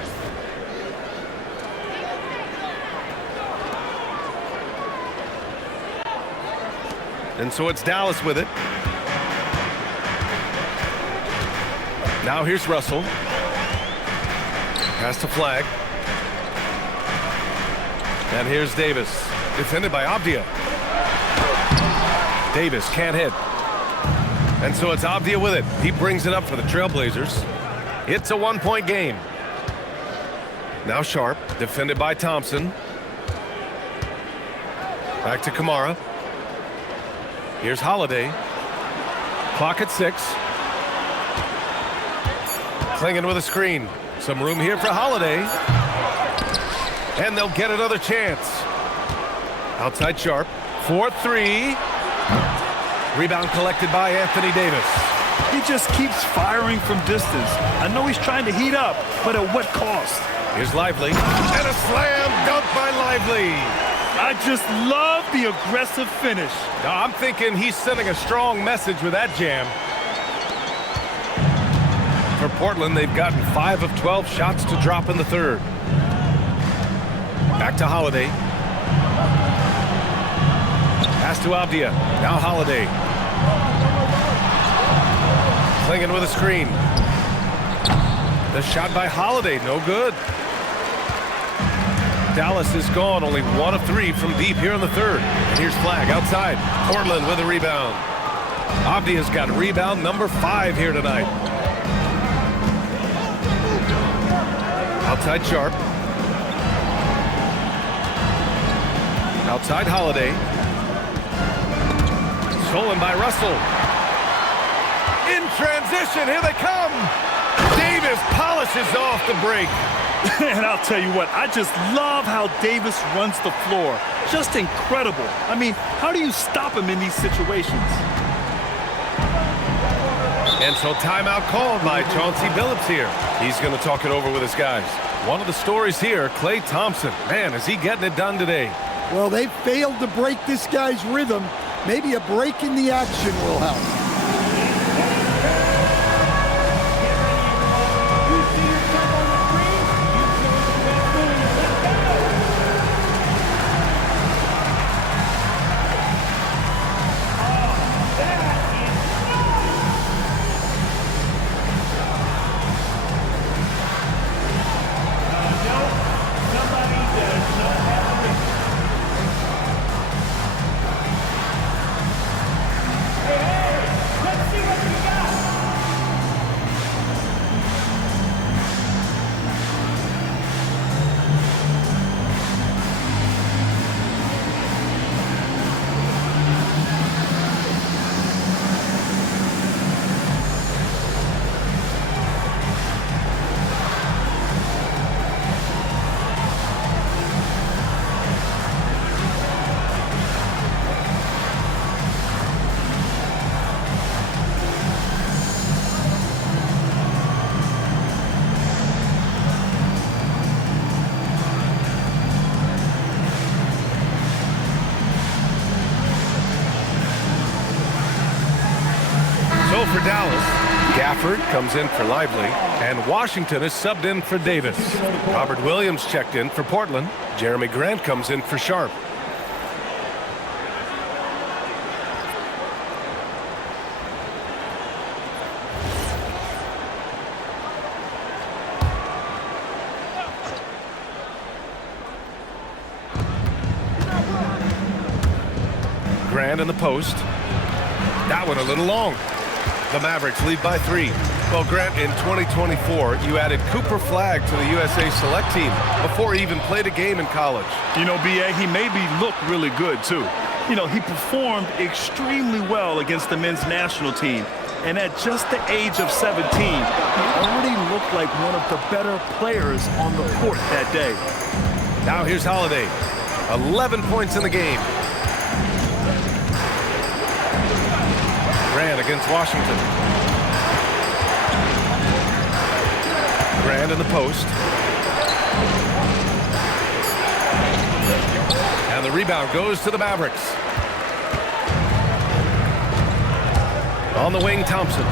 And so it's Dallas with it. Now here's Russell. Pass to Flag. And here's Davis. Defended by Avdija. Davis can't hit. And so it's Avdija with it. He brings it up for the Trailblazers. It's a 1-point game. Now Sharp. Defended by Thompson. Back to Kamara. Here's Holiday. Clock at 6. Clingan with a screen. Some room here for Holiday. And they'll get another chance. Outside Sharp. 4-3. Rebound collected by Anthony Davis. He just keeps firing from distance. I know he's trying to heat up, but at what cost? Here's Lively. And a slam dunk by Lively. I just love the aggressive finish. Now, I'm thinking he's sending a strong message with that jam. For Portland, they've gotten 5 of 12 shots to drop in the third. Back to Holiday. Pass to Avdija. Now Holiday. Clingan with a screen. The shot by Holiday, no good. Dallas is gone, only 1 of 3 from deep here in the third. And here's Flag outside. Portland with a rebound. Avdija's got rebound number 5 here tonight. Outside Sharp. Outside Holiday. Stolen by Russell. In transition, here they come. Davis polishes off the break. And I'll tell you what, I just love how Davis runs the floor. Just incredible. I mean, how do you stop him in these situations? And so timeout called by Chauncey Billups here. He's going to talk it over with his guys. One of the stories here, Klay Thompson. Man, is he getting it done today? Well, they failed to break this guy's rhythm. Maybe a break in the action will help. For Dallas, Gafford comes in for Lively, and Washington is subbed in for Davis. Robert Williams checked in for Portland. Jeremy Grant comes in for Sharp. Grant in the post. That one a little long. The Mavericks lead by 3. Well, Grant, in 2024, you added Cooper Flagg to the USA Select team before he even played a game in college. You know, B.A., he made me look really good, too. You know, he performed extremely well against the men's national team. And at just the age of 17, he already looked like one of the better players on the court that day. Now here's Holiday. 11 points in the game. Grant against Washington. Grant in the post. And the rebound goes to the Mavericks. On the wing, Thompson.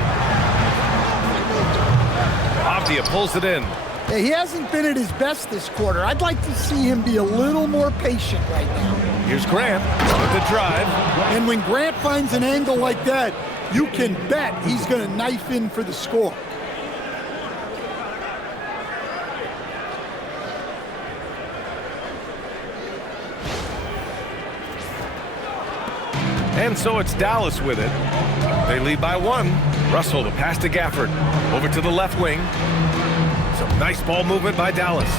Avdija pulls it in. He hasn't been at his best this quarter. I'd like to see him be a little more patient right now. Here's Grant with the drive. And when Grant finds an angle like that, you can bet he's going to knife in for the score. And so it's Dallas with it. They lead by 1. Russell, the pass to Gafford. Over to the left wing. Some nice ball movement by Dallas.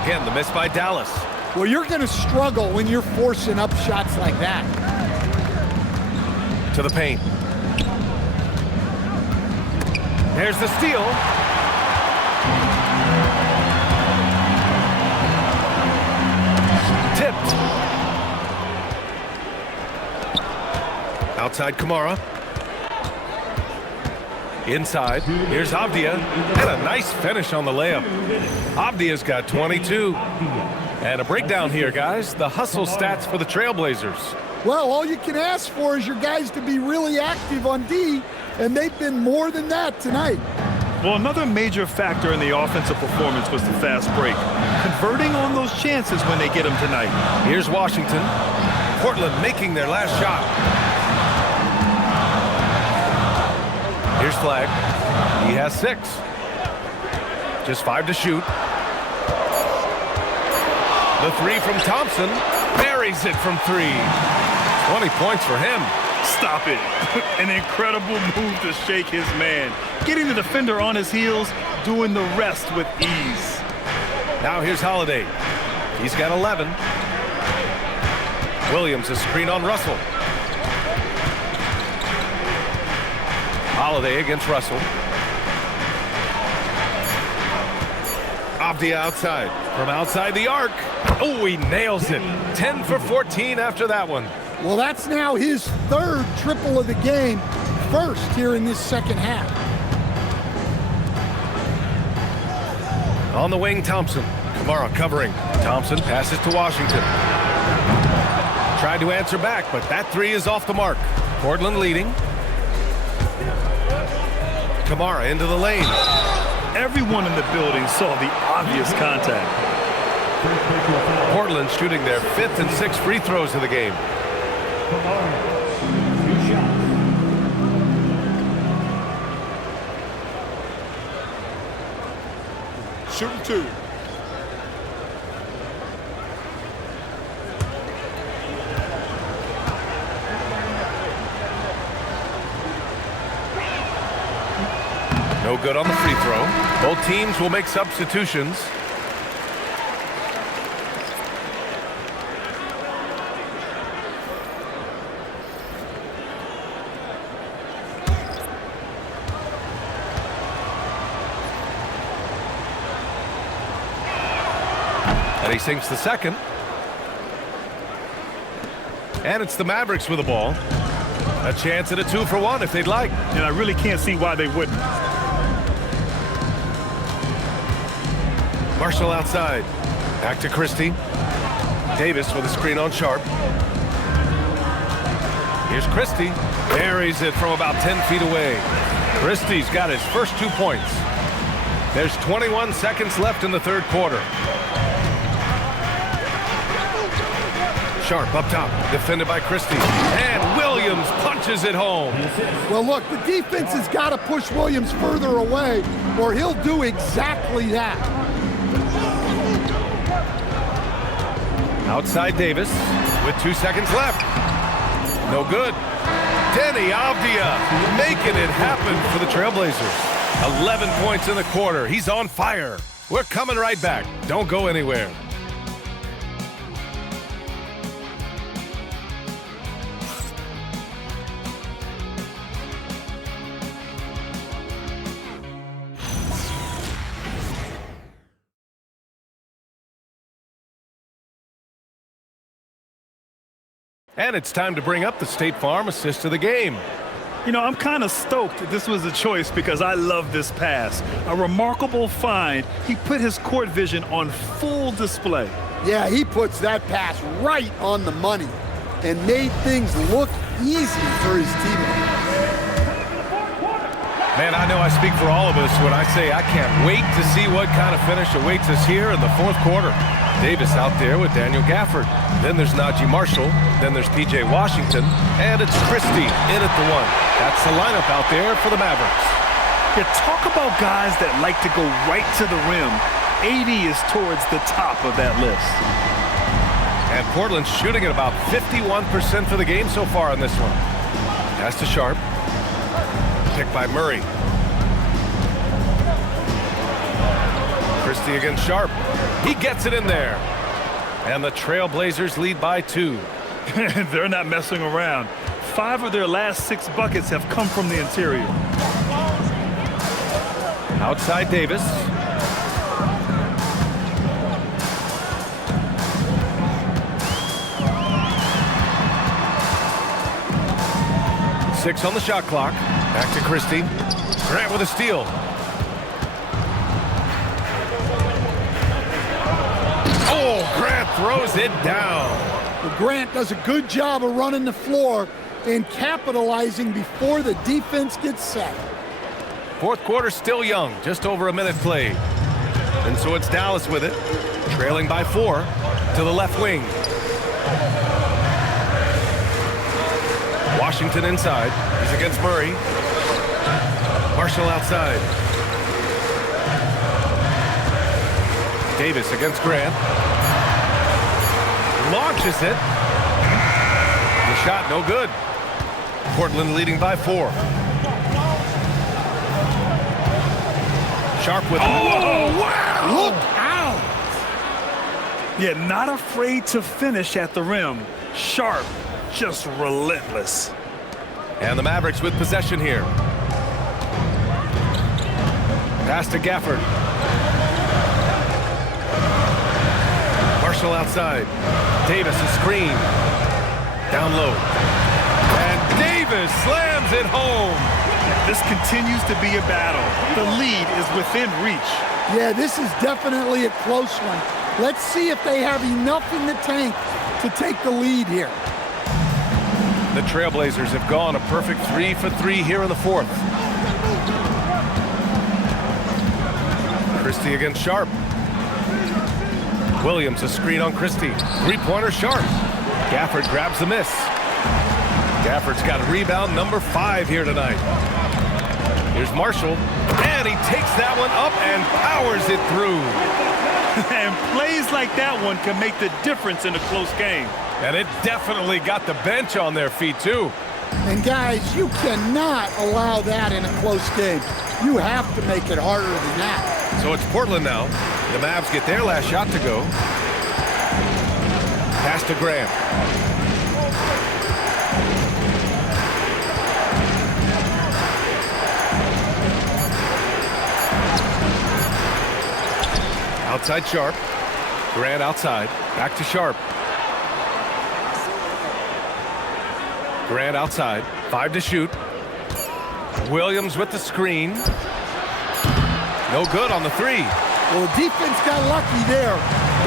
Again, the miss by Dallas. Well, you're going to struggle when you're forcing up shots like that. To the paint. There's the steal. Tipped. Outside Kamara. Inside. Here's Avdija. And a nice finish on the layup. Avdija's got 22. And a breakdown here, guys. The hustle stats for the Trailblazers. Well, all you can ask for is your guys to be really active on D, and they've been more than that tonight. Well, another major factor in the offensive performance was the fast break. Converting on those chances when they get them tonight. Here's Washington. Portland making their last shot. Here's Flagg. He has 6. Just 5 to shoot. The 3 from Thompson. Buries it from 3. 20 points for him. Stop it. An incredible move to shake his man. Getting the defender on his heels, doing the rest with ease. Now here's Holiday. He's got 11. Williams a screen on Russell. Holiday against Russell. Avdija outside. From outside the arc. Oh, he nails it. 10 for 14 after that one. Well, that's now his third triple of the game, first here in this second half. On the wing, Thompson. Kamara covering. Thompson passes to Washington. Tried to answer back, but that three is off the mark. Portland leading. Kamara into the lane. Everyone in the building saw the obvious contact. Portland shooting their 5th and 6th free throws of the game. Shooting 2. No good on the free throw. Both teams will make substitutions. And he sinks the second. And it's the Mavericks with the ball. A chance at a 2-for-1 if they'd like. And I really can't see why they wouldn't. Marshall outside. Back to Christie. Davis with a screen on Sharp. Here's Christie. Buries it from about 10 feet away. Christie's got his first 2 points. There's 21 seconds left in the third quarter. Sharp up top, defended by Christie. And Williams punches it home. Well, look, the defense has got to push Williams further away, or he'll do exactly that. Outside Davis with 2 seconds left. No good. Deni Avdija making it happen for the Trailblazers. 11 points in the quarter. He's on fire. We're coming right back. Don't go anywhere. And it's time to bring up the State Farm assist of the game. You know, I'm kind of stoked that this was a choice because I love this pass. A remarkable find. He put his court vision on full display. Yeah, he puts that pass right on the money and made things look easy for his teammates. Man, I know I speak for all of us when I say I can't wait to see what kind of finish awaits us here in the fourth quarter. Davis out there with Daniel Gafford. Then there's Najee Marshall. Then there's P.J. Washington. And it's Christie in at the 1. That's the lineup out there for the Mavericks. Yeah, talk about guys that like to go right to the rim. 80 is towards the top of that list. And Portland's shooting at about 51% for the game so far in this one. Pass to Sharp. Picked by Murray. Christie against Sharp. He gets it in there. And the Trailblazers lead by 2. They're not messing around. 5 of their last 6 buckets have come from the interior. Outside Davis. Six on the shot clock. Back to Christie. Grant with a steal. Oh, Grant throws it down. Well, Grant does a good job of running the floor and capitalizing before the defense gets set. Fourth quarter still young, just over a minute played. And so it's Dallas with it, trailing by 4 to the left wing. Washington inside. He's against Murray. Marshall outside. Davis against Grant. Launches it. The shot no good. Portland leading by 4. Sharp with wow! Look out! Yeah, not afraid to finish at the rim. Sharp, just relentless. And the Mavericks with possession here. Pass to Gafford. Marshall outside. Davis a screen. Down low. And Davis slams it home. This continues to be a battle. The lead is within reach. Yeah, this is definitely a close one. Let's see if they have enough in the tank to take the lead here. The Trailblazers have gone a perfect 3 for 3 here in the fourth. Christie against Sharp. Williams a screen on Christie. Three-pointer Sharp. Gafford grabs the miss. Gafford's got rebound number 5 here tonight. Here's Marshall, and he takes that one up and powers it through. And plays like that one can make the difference in a close game. And it definitely got the bench on their feet, too. And guys, you cannot allow that in a close game. You have to make it harder than that. So it's Portland now. The Mavs get their last shot to go. Pass to Graham. Outside Sharp. Grant outside. Back to Sharp. Grant outside. 5 to shoot. Williams with the screen. No good on the 3. Well, the defense got lucky there.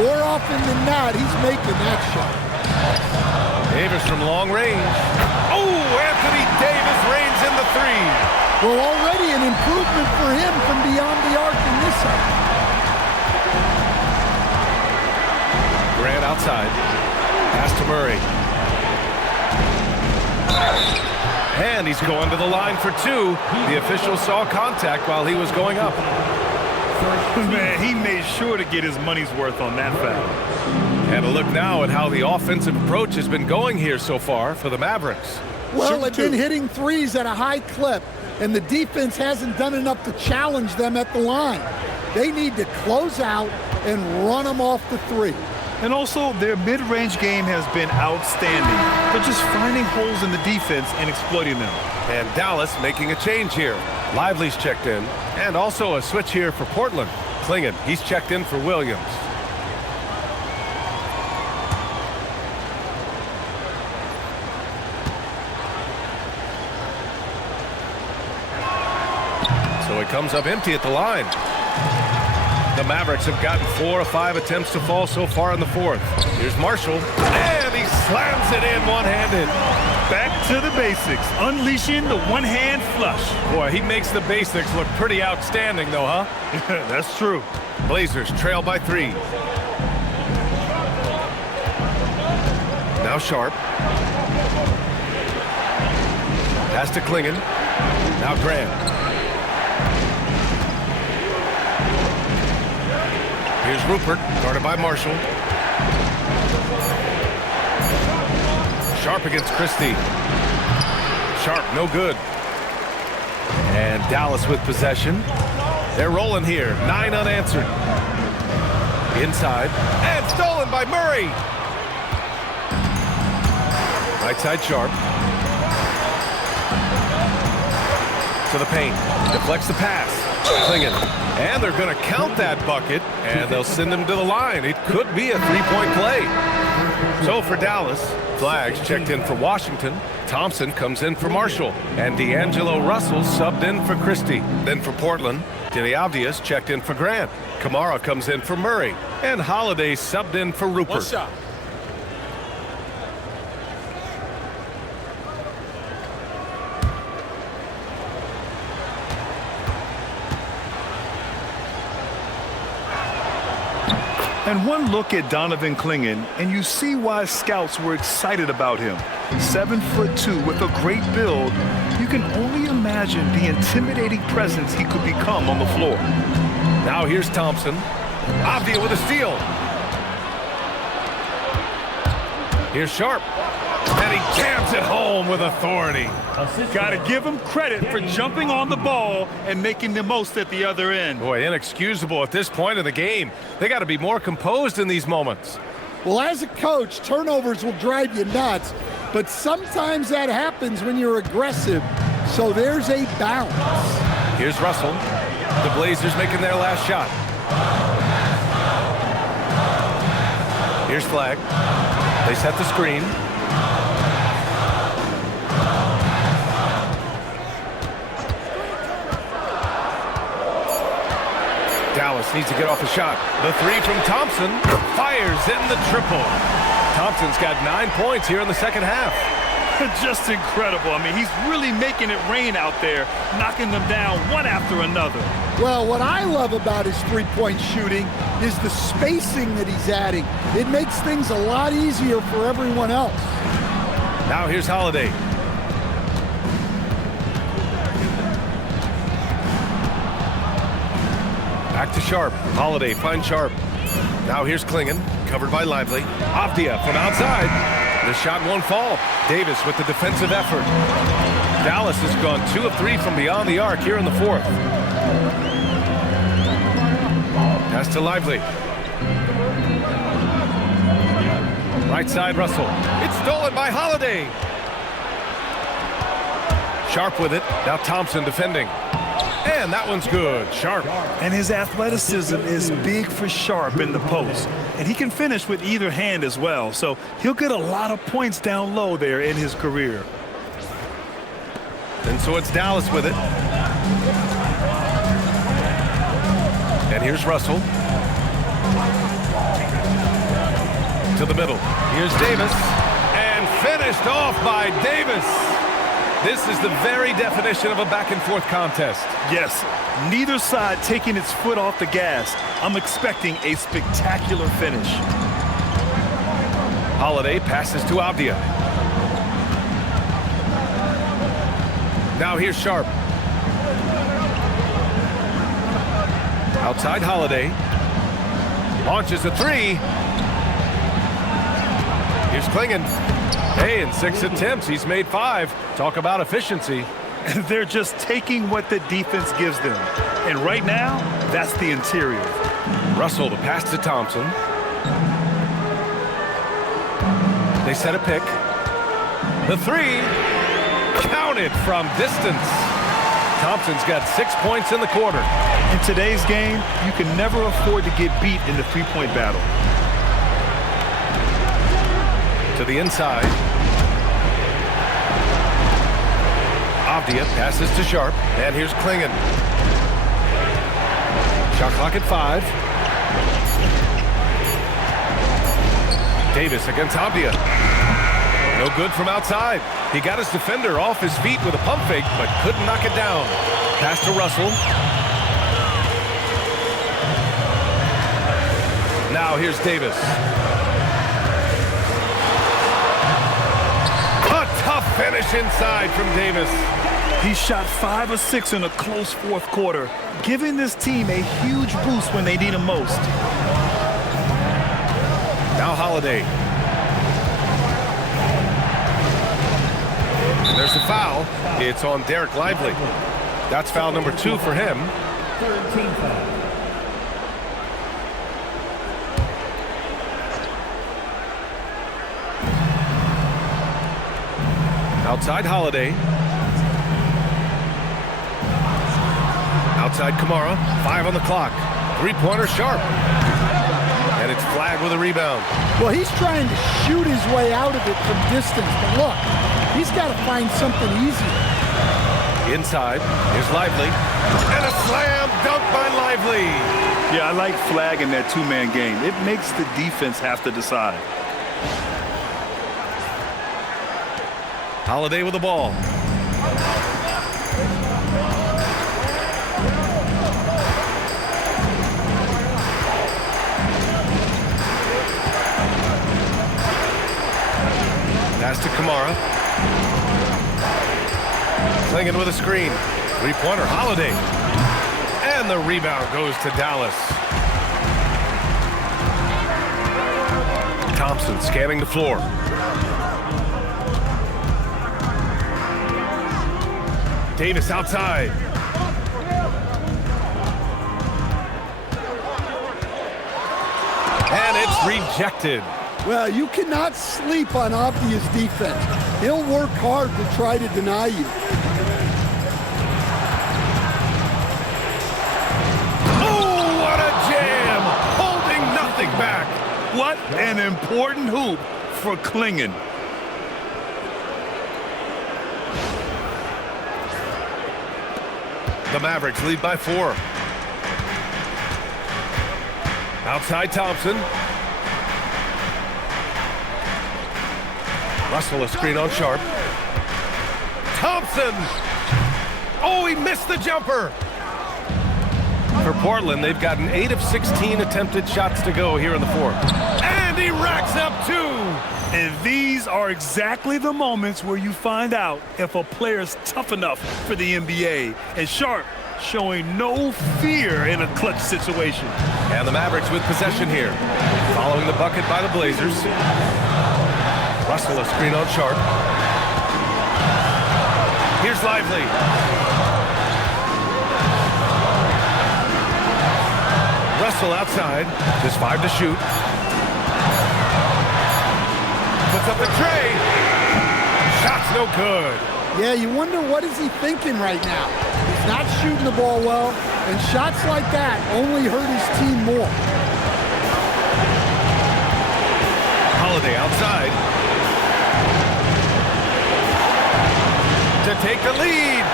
More often than not, he's making that shot. Davis from long range. Oh, Anthony Davis reigns in the 3. Well, already an improvement for him from beyond the arc in this one. Grant outside. Pass to Murray. And he's going to the line for 2. The official saw contact while he was going up. Man, he made sure to get his money's worth on that foul. And a look now at how the offensive approach has been going here so far for the Mavericks. Well, they've been hitting threes at a high clip, and the defense hasn't done enough to challenge them at the line. They need to close out and run them off the 3. And also, their mid-range game has been outstanding. They're just finding holes in the defense and exploiting them. And Dallas making a change here. Lively's checked in, and also a switch here for Portland. Clingan, he's checked in for Williams. So it comes up empty at the line. The Mavericks have gotten 4 or 5 attempts to fall so far in the fourth. Here's Marshall, and he slams it in one-handed. Back to the basics, unleashing the one-hand flush. Boy, he makes the basics look pretty outstanding, though, huh? That's true. Blazers trail by 3. Now Sharp. Pass to Clingan. Now Grant. Here's Rupert, guarded by Marshall. Sharp against Christie. Sharp, no good. And Dallas with possession. They're rolling here, 9 unanswered. Inside, and stolen by Murray. Right side Sharp. To the paint, deflects the pass. Clingan. And they're going to count that bucket, and they'll send him to the line. It could be a 3-point play. So for Dallas, Flags checked in for Washington. Thompson comes in for Marshall. And D'Angelo Russell subbed in for Christie. Then for Portland, Deni Avdija checked in for Grant. Kamara comes in for Murray. And Holiday subbed in for Rupert. One shot. And one look at Donovan Clingan, and you see why scouts were excited about him. 7'2" with a great build. You can only imagine the intimidating presence he could become on the floor. Now here's Thompson. Avdija with a steal. Here's Sharp. And he jams it home with authority. Got to give him credit for jumping on the ball and making the most at the other end. Boy, inexcusable at this point in the game. They got to be more composed in these moments. Well, as a coach, turnovers will drive you nuts, but sometimes that happens when you're aggressive. So there's a bounce. Here's Russell. The Blazers making their last shot. Here's Flag. They set the screen. Dallas needs to get off a shot. The three from Thompson fires in the triple. Thompson's got 9 points here in the second half. Just incredible. I mean, he's really making it rain out there, knocking them down one after another. Well, what I love about his three-point shooting is the spacing that he's adding. It makes things a lot easier for everyone else. Now here's Holiday. Back to Sharp. Holiday finds Sharp. Now here's Clingan, covered by Lively. Avdija from outside. The shot won't fall. Davis with the defensive effort. Dallas has gone 2 of 3 from beyond the arc here in the fourth. Pass to Lively. Right side, Russell. It's stolen by Holiday. Sharp with it. Now Thompson defending. And that one's good. Sharp. And his athleticism is big for Sharp in the post. And he can finish with either hand as well. So he'll get a lot of points down low there in his career. And so it's Dallas with it. And here's Russell. To the middle. Here's Davis. And finished off by Davis. This is the very definition of a back-and-forth contest. Yes, neither side taking its foot off the gas. I'm expecting a spectacular finish. Holiday passes to Avdija. Now here's Sharp. Outside Holiday. Launches a three. Here's Clingan. Hey, in 6 attempts, he's made 5. Talk about efficiency. They're just taking what the defense gives them. And right now, that's the interior. Russell to pass to Thompson. They set a pick. The three, counted from distance. Thompson's got 6 points in the quarter. In today's game, you can never afford to get beat in the three-point battle. To the inside. Avdija passes to Sharp, and here's Clingan. Shot clock at 5. Davis against Avdija. No good from outside. He got his defender off his feet with a pump fake, but couldn't knock it down. Pass to Russell. Now here's Davis. Tough finish inside from Davis. He shot 5 of 6 in a close fourth quarter, giving this team a huge boost when they need him most. Now Holiday. And there's the foul. It's on Derek Lively. That's foul number 2 for him. Third team foul. Outside Holiday. Outside Kamara. 5 on the clock. Three-pointer Sharp. And it's Flag with a rebound. Well, he's trying to shoot his way out of it from distance. But look, he's got to find something easier. Inside. Here's Lively. And a slam dunk by Lively. Yeah, I like Flag in that two-man game. It makes the defense have to decide. Holiday with the ball. Pass to Kamara. Clingan with a screen. Three-pointer, Holiday. And the rebound goes to Dallas. Thompson scanning the floor. Davis outside. And it's rejected. Well, you cannot sleep on Avdija's defense. He'll work hard to try to deny you. Oh, what a jam! Holding nothing back. What an important hoop for Clingan. The Mavericks lead by 4. Outside Thompson. Russell a screen on Sharp. Thompson! Oh, he missed the jumper! For Portland, they've gotten 8 of 16 attempted shots to go here in the fourth. And he racks up 2! And these are exactly the moments where you find out if a player is tough enough for the NBA. And Sharp showing no fear in a clutch situation. And the Mavericks with possession here. Following the bucket by the Blazers. Russell a screen on Sharp. Here's Lively. Russell outside. Just 5 to shoot. Puts up the tray. Shot's no good. Yeah, you wonder what is he thinking right now. He's not shooting the ball well, and shots like that only hurt his team more. Holiday outside. To take the lead.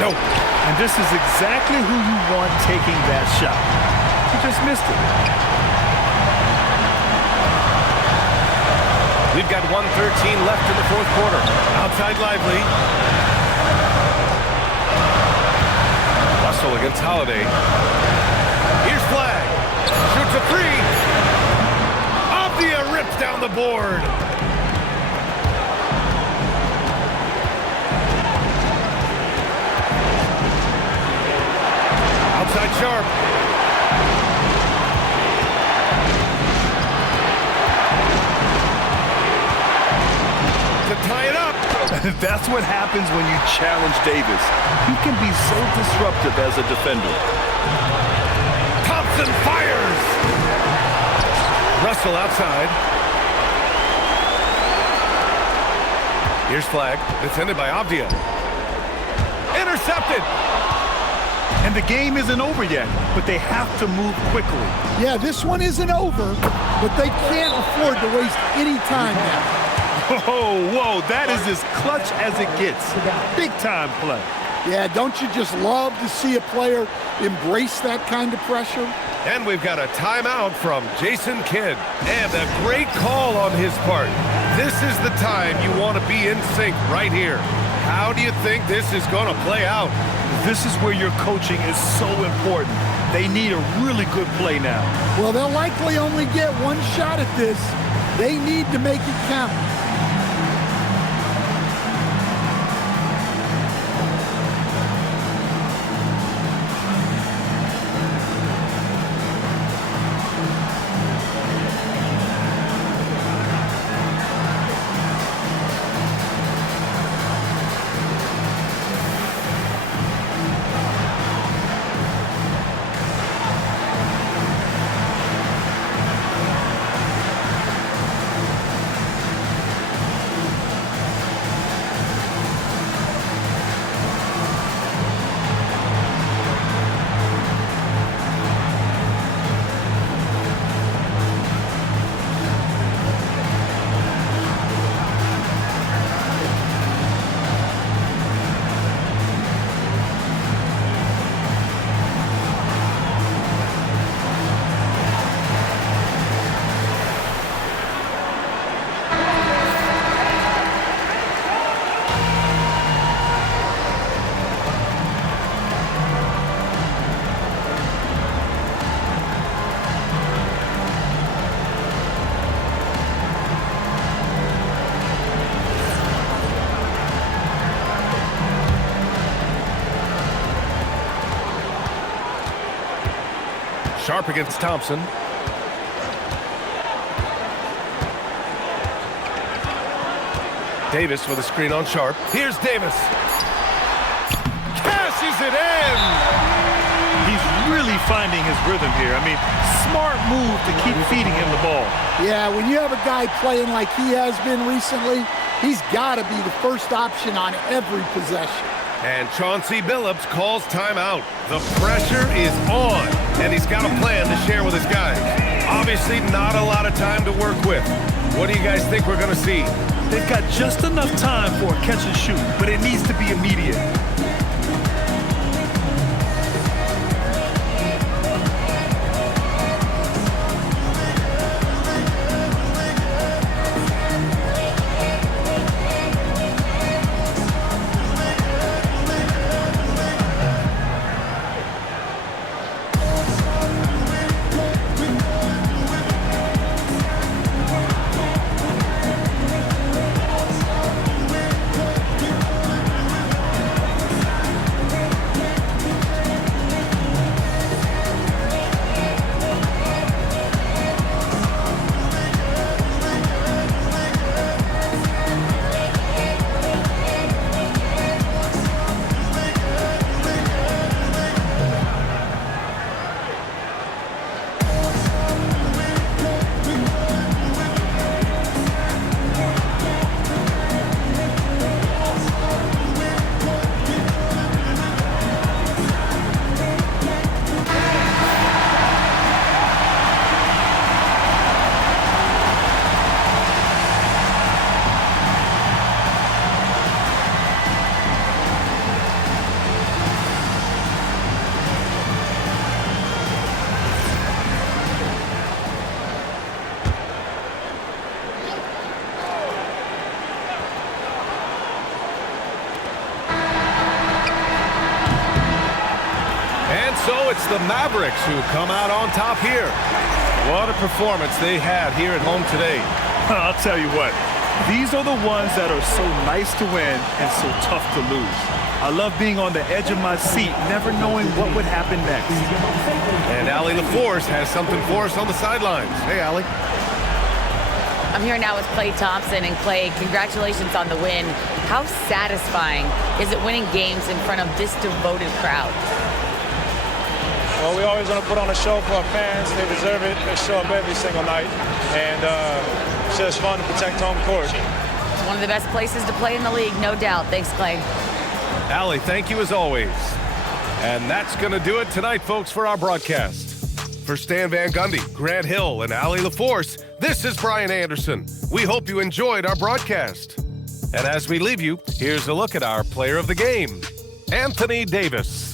No. And this is exactly who you want taking that shot. He just missed it. We've got 1:13 left in the fourth quarter. Outside Lively. Russell against Holiday. Here's Flag. Shoots a 3. Avdija rips down the board. Outside Sharp. To tie it up. That's what happens when you challenge Davis. He can be so disruptive as a defender. Thompson fires. Russell outside. Here's Flag. Defended by Avdija. Intercepted. And the game isn't over yet, but they have to move quickly. Yeah, this one isn't over, but they can't afford to waste any time now. Whoa, that is as clutch as it gets. Big time play. Yeah, don't you just love to see a player embrace that kind of pressure? And we've got a timeout from Jason Kidd. And a great call on his part. This is the time you want to be in sync right here. How do you think this is going to play out? This is where your coaching is so important. They need a really good play now. Well, they'll likely only get one shot at this. They need to make it count. Sharp against Thompson. Davis with a screen on Sharp. Here's Davis. Cashes it in! He's really finding his rhythm here. I mean, smart move to keep feeding him the ball. Yeah, when you have a guy playing like he has been recently, he's got to be the first option on every possession. And Chauncey Billups calls timeout. The pressure is on, and he's got a plan to share with his guys. Obviously, not a lot of time to work with. What do you guys think we're going to see? They've got just enough time for a catch and shoot, but it needs to be immediate. So it's the Mavericks who come out on top here. What a performance they had here at home today. I'll tell you what, these are the ones that are so nice to win and so tough to lose. I love being on the edge of my seat, never knowing what would happen next. And Allie LaForce has something for us on the sidelines. Hey, Allie. I'm here now with Klay Thompson. And Klay, congratulations on the win. How satisfying is it winning games in front of this devoted crowd? Well, we always want to put on a show for our fans. They deserve it. They show up every single night. And it's just fun to protect home court. It's one of the best places to play in the league, no doubt. Thanks, Klay. Allie, thank you as always. And that's going to do it tonight, folks, for our broadcast. For Stan Van Gundy, Grant Hill, and Allie LaForce, this is Brian Anderson. We hope you enjoyed our broadcast. And as we leave you, here's a look at our player of the game, Anthony Davis.